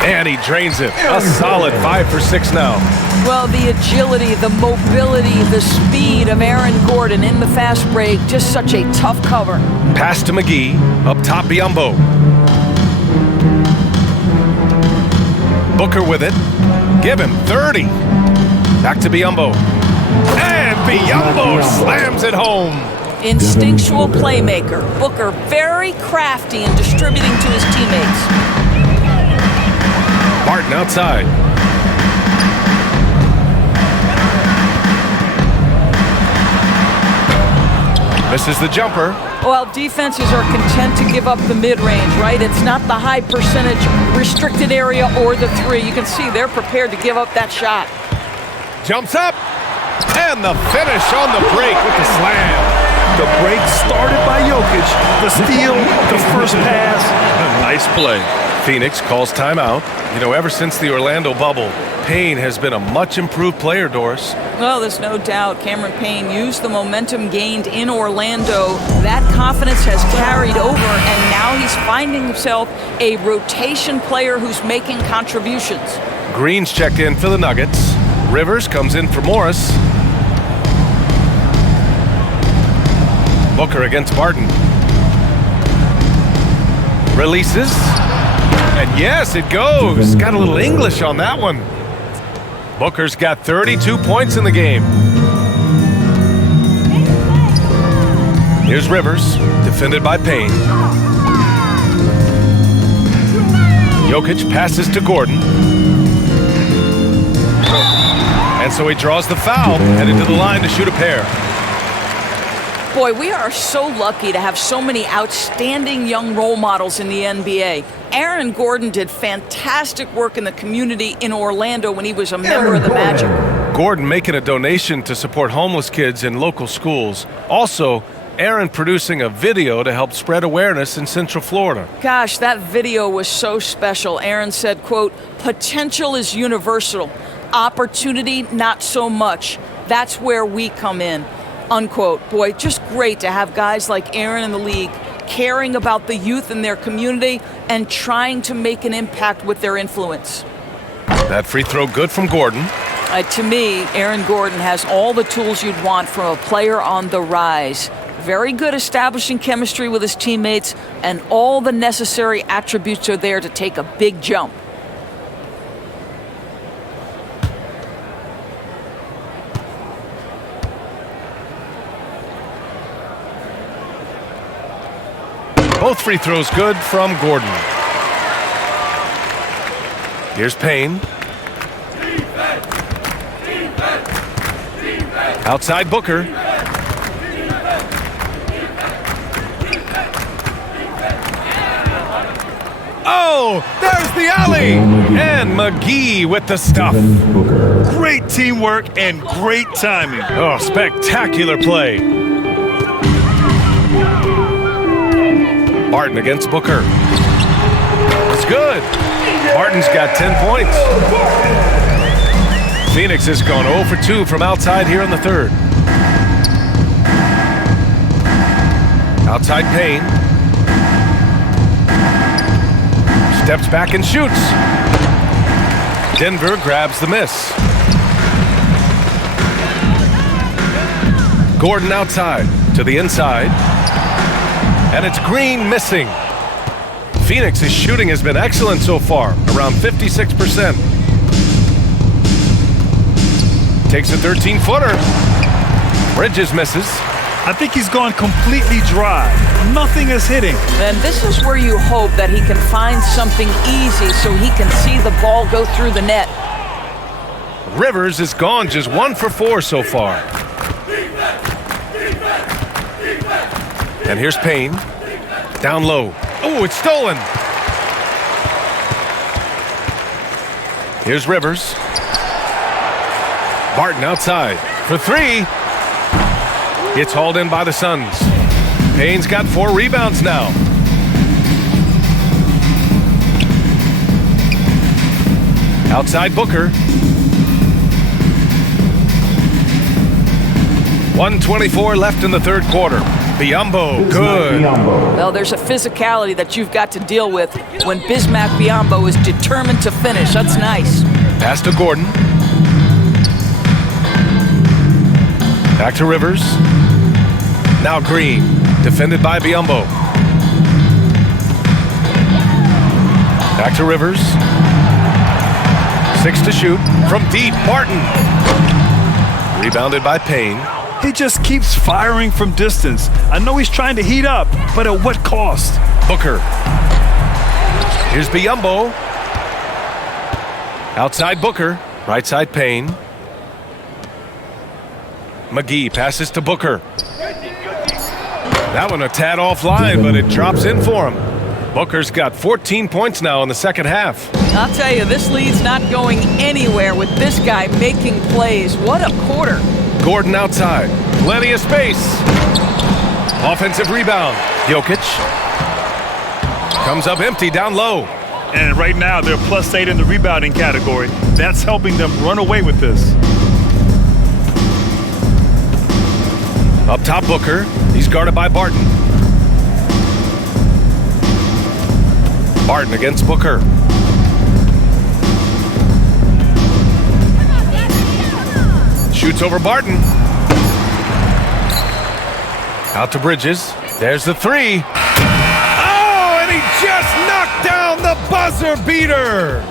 And he drains it. A solid 5 for 6 now. Well, the agility, the mobility, the speed of Aaron Gordon in the fast break, just such a tough cover. Pass to McGee. Up top, Biyombo. Booker with it. Give him 30. Back to Biyombo. And Biyombo slams it home. Instinctual playmaker. Booker very crafty in distributing to his teammates. Barton outside. Misses the jumper. Well, defenses are content to give up the mid-range, right? It's not the high percentage restricted area or the three. You can see they're prepared to give up that shot. Jumps up. And the finish on the break with the slam. The break started by Jokic. The steal, the first pass, a nice play. Phoenix calls timeout. You know, ever since the Orlando bubble, Payne has been a much improved player, Doris. Well, there's no doubt Cameron Payne used the momentum gained in Orlando. That confidence has carried over, and now he's finding himself a rotation player who's making contributions. Green's checked in for the Nuggets. Rivers comes in for Morris. Booker against Barton. Releases. And yes, it goes. Got a little English on that one. Booker's got 32 points in the game. Here's Rivers, defended by Payne. Jokic passes to Gordon. And so he draws the foul, headed to the line to shoot a pair. Boy, we are so lucky to have so many outstanding young role models in the NBA. Aaron Gordon did fantastic work in the community in Orlando when he was a member of the Magic. Gordon making a donation to support homeless kids in local schools. Also, Aaron producing a video to help spread awareness in Central Florida. Gosh, that video was so special. Aaron said, quote, "Potential is universal. Opportunity, not so much. That's where we come in." Unquote. Boy, just great to have guys like Aaron in the league caring about the youth in their community and trying to make an impact with their influence. That free throw good from Gordon. To me, Aaron Gordon has all the tools you'd want from a player on the rise. Very good establishing chemistry with his teammates, and all the necessary attributes are there to take a big jump. Both free throws good from Gordon. Here's Payne. Outside Booker. Oh, there's the alley. And McGee with the stuff. Great teamwork and great timing. Oh, spectacular play. Barton against Booker. It's good. Barton's got 10 points. Phoenix has gone 0 for 2 from outside here in the third. Outside Payne. Steps back and shoots. Denver grabs the miss. Gordon outside to the inside. And it's Green missing. Phoenix's shooting has been excellent so far, around 56%. Takes a 13-footer. Bridges misses. I think he's gone completely dry. Nothing is hitting. And this is where you hope that he can find something easy so he can see the ball go through the net. Rivers is gone just 1 for 4 so far. And here's Payne. Down low. Oh, it's stolen. Here's Rivers. Barton outside for 3. It's hauled in by the Suns. Payne's got 4 rebounds now. Outside Booker. 1:24 left in the third quarter. Biyombo, good. Well, there's a physicality that you've got to deal with when Bismack Biyombo is determined to finish. That's nice. Pass to Gordon. Back to Rivers. Now Green, defended by Biyombo. Back to Rivers. 6 to shoot from deep. Barton. Rebounded by Payne. He just keeps firing from distance. I know he's trying to heat up, but at what cost? Booker. Here's Biyombo. Outside Booker. Right side Payne. McGee passes to Booker. That one a tad offline, but it drops in for him. Booker's got 14 points now in the second half. I'll tell you, this lead's not going anywhere with this guy making plays. What a quarter. Gordon outside. Plenty of space. Offensive rebound. Jokic. Comes up empty down low. And right now, they're +8 in the rebounding category. That's helping them run away with this. Up top, Booker. He's guarded by Barton. Barton against Booker. Shoots over Barton. Out to Bridges. There's the three. Oh, and he just knocked down the buzzer beater.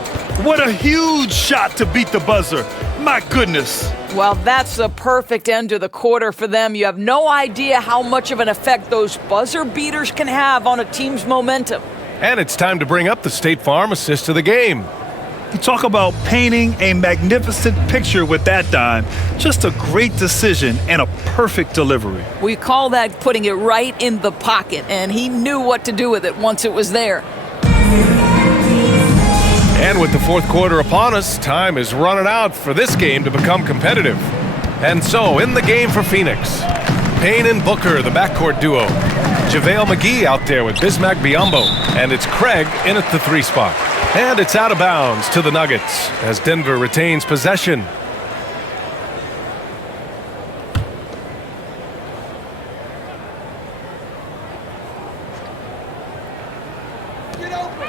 What a huge shot to beat the buzzer. My goodness. Well, that's the perfect end to the quarter for them. You have no idea how much of an effect those buzzer beaters can have on a team's momentum. And it's time to bring up the State Farm assist of the game. You talk about painting a magnificent picture with that dime. Just a great decision and a perfect delivery. We call that putting it right in the pocket, and he knew what to do with it once it was there. And with the fourth quarter upon us, time is running out for this game to become competitive. And so, in the game for Phoenix, Payne and Booker, the backcourt duo. JaVale McGee out there with Bismack Biyombo. And it's Craig in at the 3 spot. And it's out of bounds to the Nuggets as Denver retains possession.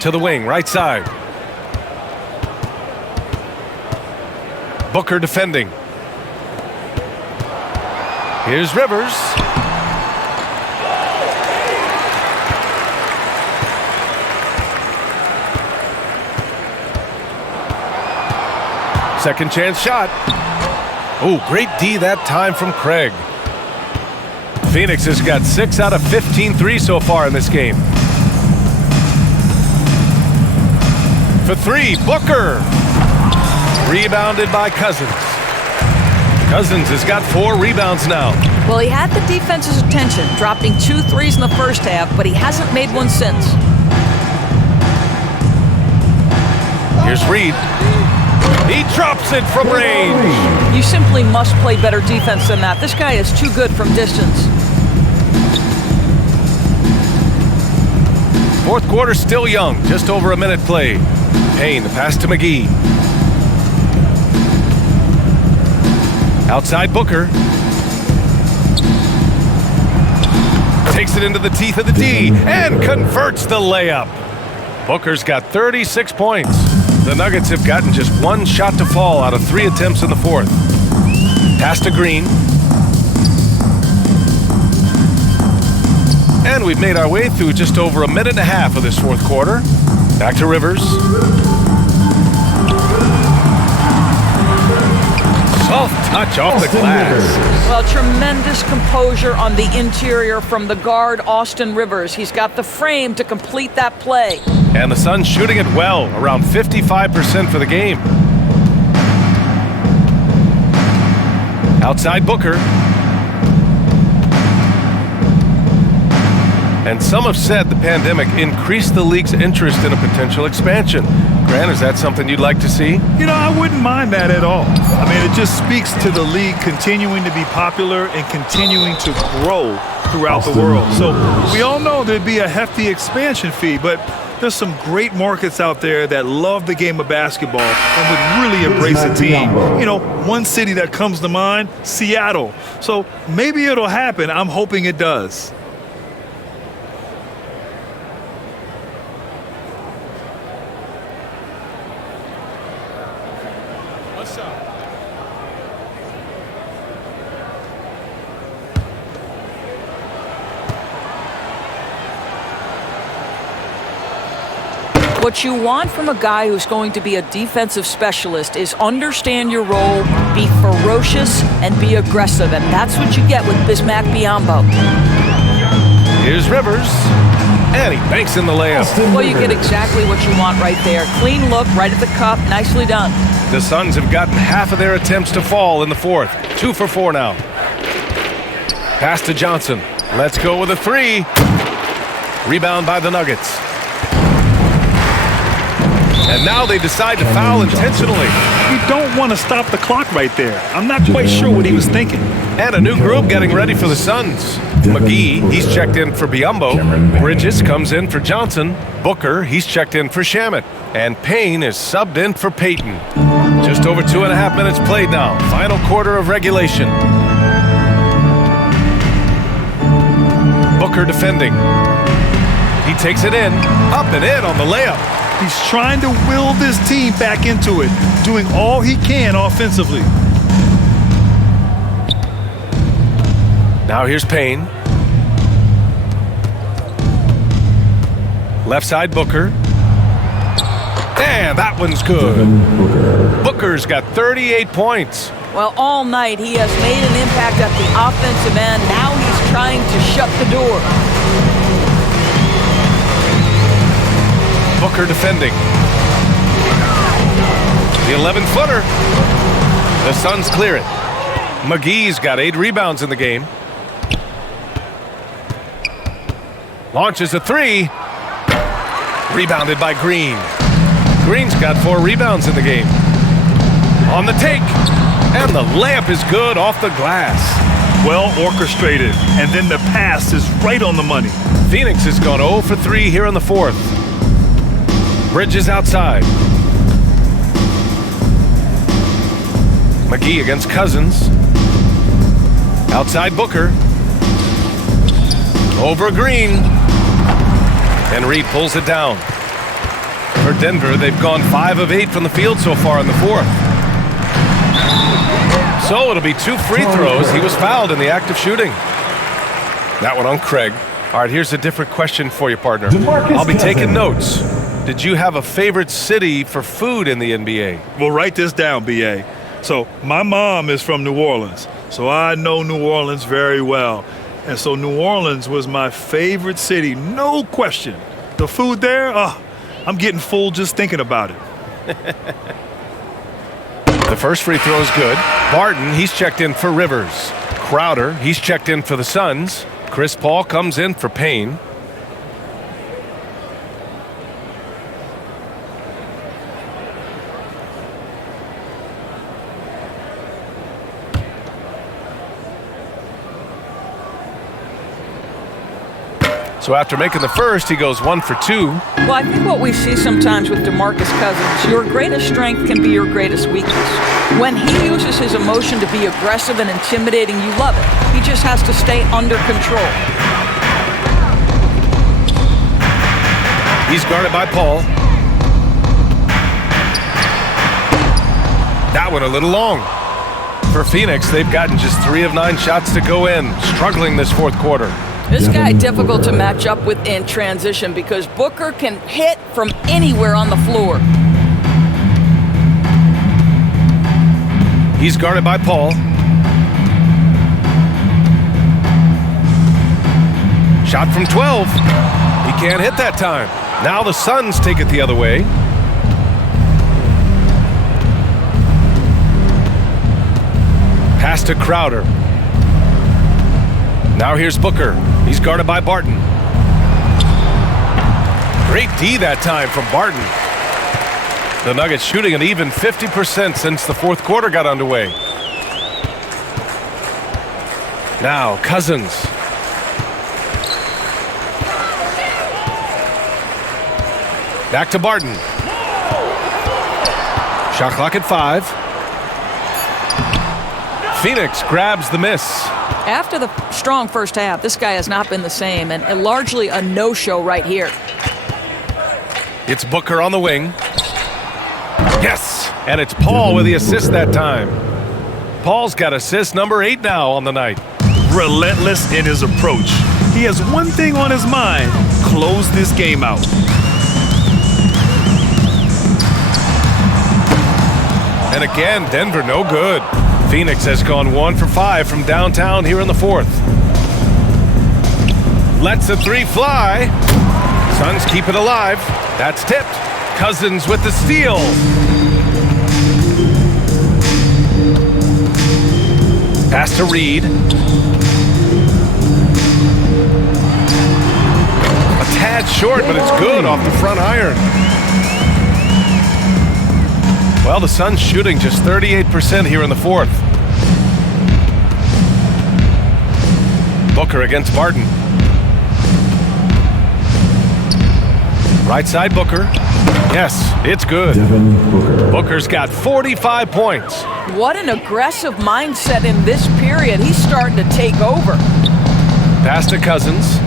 To the wing, right side. Booker defending. Here's Rivers. Second chance shot. Oh, great D that time from Craig. Phoenix has got 6 out of 15 threes so far in this game. For 3, Booker. Rebounded by Cousins. Cousins has got 4 rebounds now. Well, he had the defense's attention, dropping 2 threes in the first half, but he hasn't made one since. Here's Reed. He drops it from range. You simply must play better defense than that. This guy is too good from distance. Fourth quarter still young, just over a minute played. Payne, the pass to McGee. Outside Booker. Takes it into the teeth of the D and converts the layup. Booker's got 36 points. The Nuggets have gotten just 1 shot to fall out of 3 attempts in the fourth. Pass to Green. And we've made our way through just over a minute and a half of this fourth quarter. Back to Rivers. Soft touch off the glass. Well, tremendous composure on the interior from the guard, Austin Rivers. He's got the frame to complete that play. And the Suns shooting it well, around 55% for the game. Outside Booker. And some have said the pandemic increased the league's interest in a potential expansion. Grant, is that something you'd like to see? You know, I wouldn't mind that at all. I mean, it just speaks to the league continuing to be popular and continuing to grow throughout the world. So we all know there'd be a hefty expansion fee, but there's some great markets out there that love the game of basketball and would really embrace a team. You know, one city that comes to mind, Seattle. So maybe it'll happen. I'm hoping it does. What you want from a guy who's going to be a defensive specialist is understand your role, be ferocious, and be aggressive. And that's what you get with Bismack Biyombo. Here's Rivers. And he banks in the layup. Well, you get exactly what you want right there. Clean look, right at the cup. Nicely done. The Suns have gotten half of their attempts to fall in the fourth. 2 for 4 now. Pass to Johnson. Let's go with a three. Rebound by the Nuggets. And now they decide to foul intentionally. You don't want to stop the clock right there. I'm not quite sure what he was thinking. And a new group getting ready for the Suns. McGee, he's checked in for Biyombo. Bridges comes in for Johnson. Booker, he's checked in for Shamet. And Payne is subbed in for Payton. Just over 2.5 minutes played now. Final quarter of regulation. Booker defending. He takes it in. Up and in on the layup. He's trying to will this team back into it, doing all he can offensively. Now here's Payne. Left side Booker. And that one's good. Booker's got 38 points. Well, all night he has made an impact at the offensive end. Now he's trying to shut the door. Booker defending. The 11-footer. The Suns clear it. McGee's got 8 rebounds in the game. Launches a three. Rebounded by Green. Green's got 4 rebounds in the game. On the take. And the layup is good off the glass. Well orchestrated. And then the pass is right on the money. Phoenix has gone 0 for 3 here in the 4th. Bridges outside. McGee against Cousins. Outside Booker. Over Green. And Reed pulls it down. For Denver, they've gone 5 of 8 from the field so far in the 4th. So it'll be 2 free throws. He was fouled in the act of shooting. That one on Craig. All right, here's a different question for you, partner. I'll be taking notes. Did you have a favorite city for food in the NBA? Well, write this down, B.A. So my mom is from New Orleans, so I know New Orleans very well. And so New Orleans was my favorite city, no question. The food there, I'm getting full just thinking about it. The first free throw is good. Barton, he's checked in for Rivers. Crowder, he's checked in for the Suns. Chris Paul comes in for Payne. So after making the first, he goes 1 for 2. Well, I think what we see sometimes with DeMarcus Cousins, your greatest strength can be your greatest weakness. When he uses his emotion to be aggressive and intimidating, you love it. He just has to stay under control. He's guarded by Paul. That one a little long. For Phoenix, they've gotten just 3 of 9 shots to go in, struggling this 4th quarter. This guy difficult to match up with in transition because Booker can hit from anywhere on the floor. He's guarded by Paul. Shot from 12. He can't hit that time. Now the Suns take it the other way. Pass to Crowder. Now here's Booker. He's guarded by Barton. Great D that time from Barton. The Nuggets shooting an even 50% since the 4th quarter got underway. Now Cousins. Back to Barton. Shot clock at 5. Phoenix grabs the miss. After the strong first half, this guy has not been the same, and largely a no-show right here. It's Booker on the wing. Yes! And it's Paul with the assist that time. Paul's got assist number 8 now on the night. Relentless in his approach. He has one thing on his mind: close this game out. And again, Denver no good. Phoenix has gone 1 for 5 from downtown here in the 4th. Lets a 3 fly. Suns keep it alive. That's tipped. Cousins with the steal. Pass to Reed. That's short, but it's good off the front iron. Well, the Suns shooting just 38% here in the fourth. Booker against Barton. Right side Booker. Yes, it's good. Devin Booker. Booker's got 45 points. What an aggressive mindset in this period. He's starting to take over. Pass to Cousins.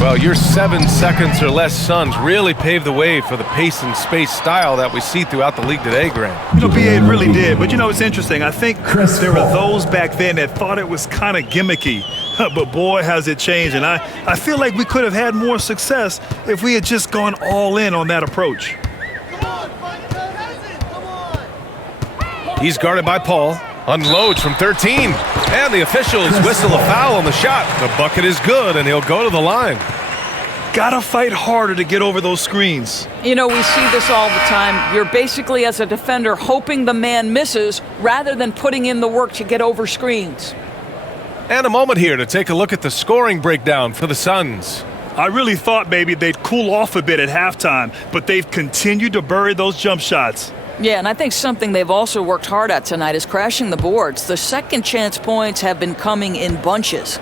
Well, your 7 seconds or less Suns really paved the way for the pace and space style that we see throughout the league today, Grant. BA, it really did. But, it's interesting. I think there were those back then that thought it was kind of gimmicky. But, boy, has it changed. And I feel like we could have had more success if we had just gone all in on that approach. He's guarded by Paul. Unloads from 13. And the officials whistle a foul on the shot. The bucket is good, and he'll go to the line. Gotta fight harder to get over those screens. We see this all the time. You're basically, as a defender, hoping the man misses rather than putting in the work to get over screens. And a moment here to take a look at the scoring breakdown for the Suns. I really thought maybe they'd cool off a bit at halftime, but they've continued to bury those jump shots. Yeah, and I think something they've also worked hard at tonight is crashing the boards. The second chance points have been coming in bunches.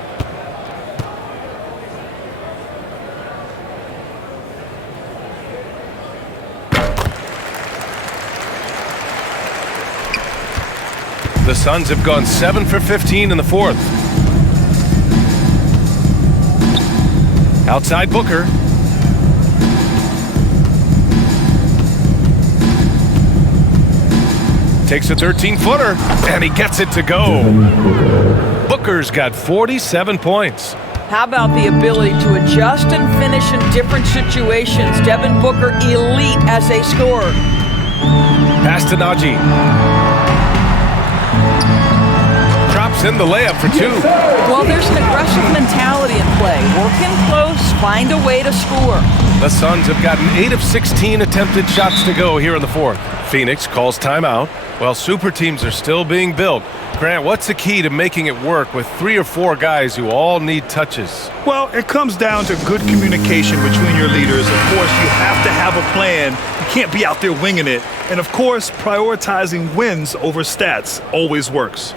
The Suns have gone 7 for 15 in the fourth. Outside Booker. Takes a 13-footer, and he gets it to go. Booker's got 47 points. How about the ability to adjust and finish in different situations? Devin Booker, elite as a scorer. Pass to Najee. Drops in the layup for two. Well, there's an aggressive mentality in play. Work in close, find a way to score. The Suns have gotten 8 of 16 attempted shots to go here in the fourth. Phoenix calls timeout. Well, super teams are still being built. Grant, what's the key to making it work with 3 or 4 guys who all need touches? Well, it comes down to good communication between your leaders. Of course, you have to have a plan. You can't be out there winging it. And, of course, prioritizing wins over stats always works.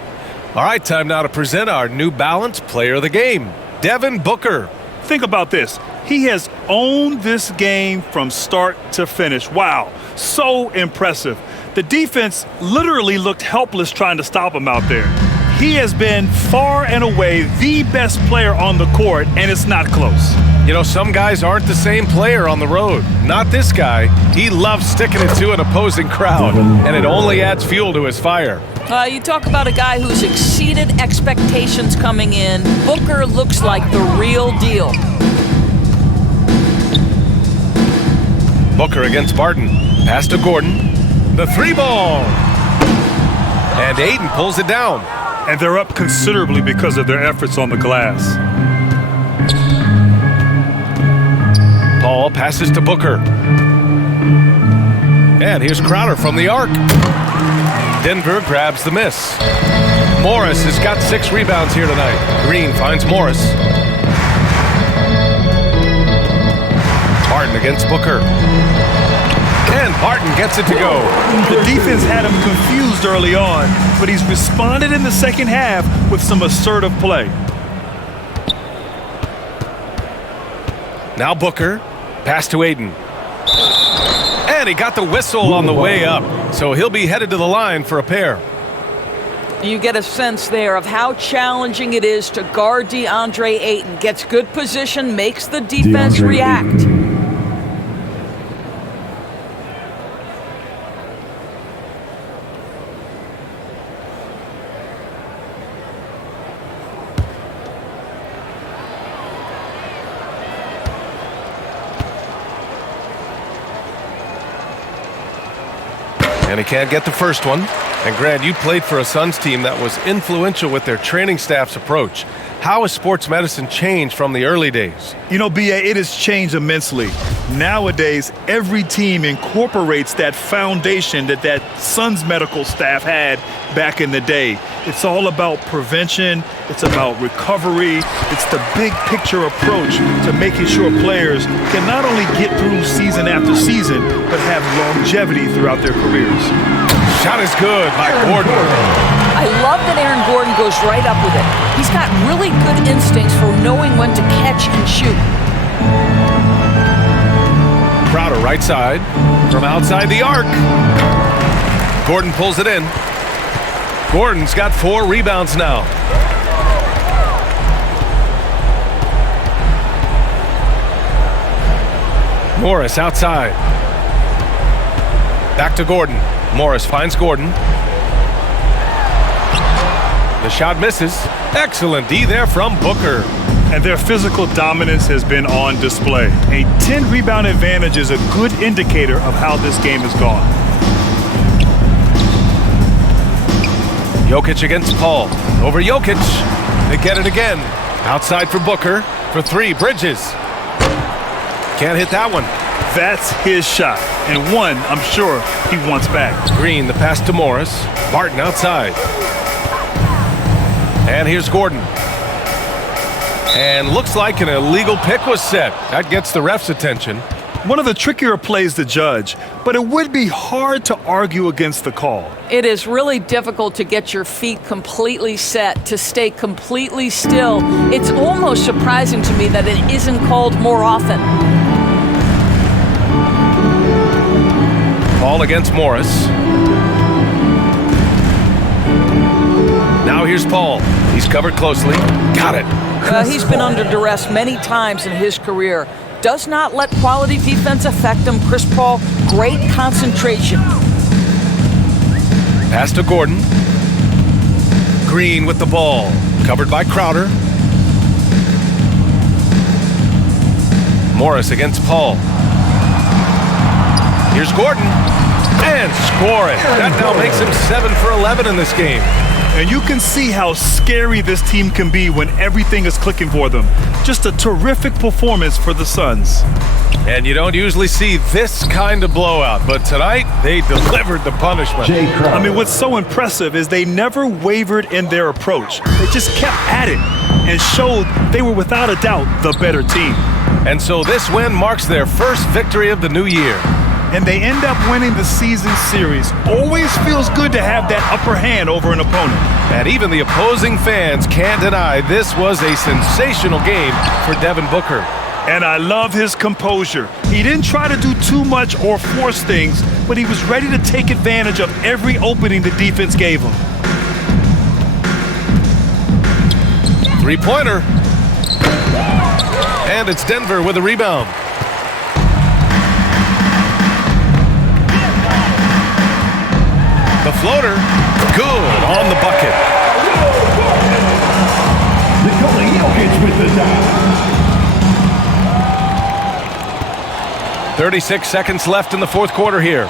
All right, time now to present our New Balance Player of the Game, Devin Booker. Think about this. He has owned this game from start to finish. Wow, so impressive. The defense literally looked helpless trying to stop him out there. He has been far and away the best player on the court, and it's not close. Some guys aren't the same player on the road. Not this guy. He loves sticking it to an opposing crowd, and it only adds fuel to his fire. You talk about a guy who's exceeded expectations coming in. Booker looks like the real deal. Booker against Barton. Pass to Gordon. The 3-ball. And Ayton pulls it down. And they're up considerably because of their efforts on the glass. Paul passes to Booker. And here's Crowder from the arc. Denver grabs the miss. Morris has got 6 rebounds here tonight. Green finds Morris. Barton against Booker. And Barton gets it to go. The defense had him confused early on, but he's responded in the second half with some assertive play. Now Booker. Pass to Ayton. And he got the whistle on the way up, so he'll be headed to the line for a pair. You get a sense there of how challenging it is to guard DeAndre Ayton. Gets good position, makes the defense react. And he can't get the first one. And Grant, you played for a Suns team that was influential with their training staff's approach. How has sports medicine changed from the early days? BA, it has changed immensely. Nowadays, every team incorporates that foundation, that Suns medical staff had back in the day. It's all about prevention. It's about recovery. It's the big picture approach to making sure players can not only get through season after season, but have longevity throughout their careers. Shot is good by Gordon. I love that Aaron Gordon goes right up with it. He's got really good instincts for knowing when to catch and shoot. Crowder right side from outside the arc. Gordon pulls it in. Gordon's got 4 rebounds now. Morris outside. Back to Gordon. Morris finds Gordon. The shot misses. Excellent D there from Booker. And their physical dominance has been on display. A 10-rebound advantage is a good indicator of how this game has gone. Jokic against Paul. Over Jokic. They get it again. Outside for Booker. For 3, Bridges. Can't hit that one. That's his shot. And one, I'm sure, he wants back. Green, the pass to Morris. Barton outside. And here's Gordon. And looks like an illegal pick was set. That gets the ref's attention. One of the trickier plays to judge, but it would be hard to argue against the call. It is really difficult to get your feet completely set, to stay completely still. It's almost surprising to me that it isn't called more often. Paul against Morris. Now here's Paul. He's covered closely. Got it. He's been under duress many times in his career. Does not let quality defense affect him. Chris Paul, great concentration. Pass to Gordon. Green with the ball. Covered by Crowder. Morris against Paul. Here's Gordon. And score it. That now makes him 7 for 11 in this game. And you can see how scary this team can be when everything is clicking for them. Just a terrific performance for the Suns. And you don't usually see this kind of blowout, but tonight they delivered the punishment. I mean, what's so impressive is they never wavered in their approach. They just kept at it and showed they were without a doubt the better team. And so this win marks their first victory of the new year. And they end up winning the season series. Always feels good to have that upper hand over an opponent. And even the opposing fans can't deny this was a sensational game for Devin Booker. And I love his composure. He didn't try to do too much or force things, but he was ready to take advantage of every opening the defense gave him. 3-pointer. And it's Denver with a rebound. The floater, good on the bucket. Jokic with the dive. 36 seconds left in the fourth quarter here.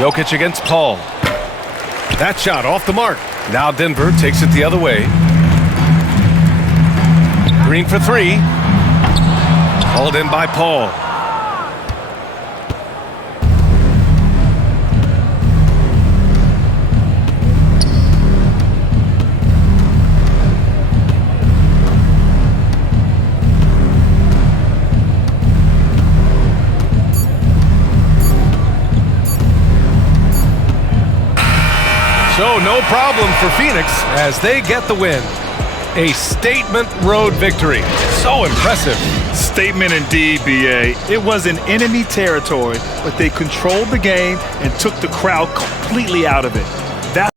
Jokic against Paul. That shot off the mark. Now Denver takes it the other way. Green for 3. Hauled in by Paul. So no problem for Phoenix as they get the win. A statement road victory. So impressive. Statement indeed, BA. It was in enemy territory, but they controlled the game and took the crowd completely out of it.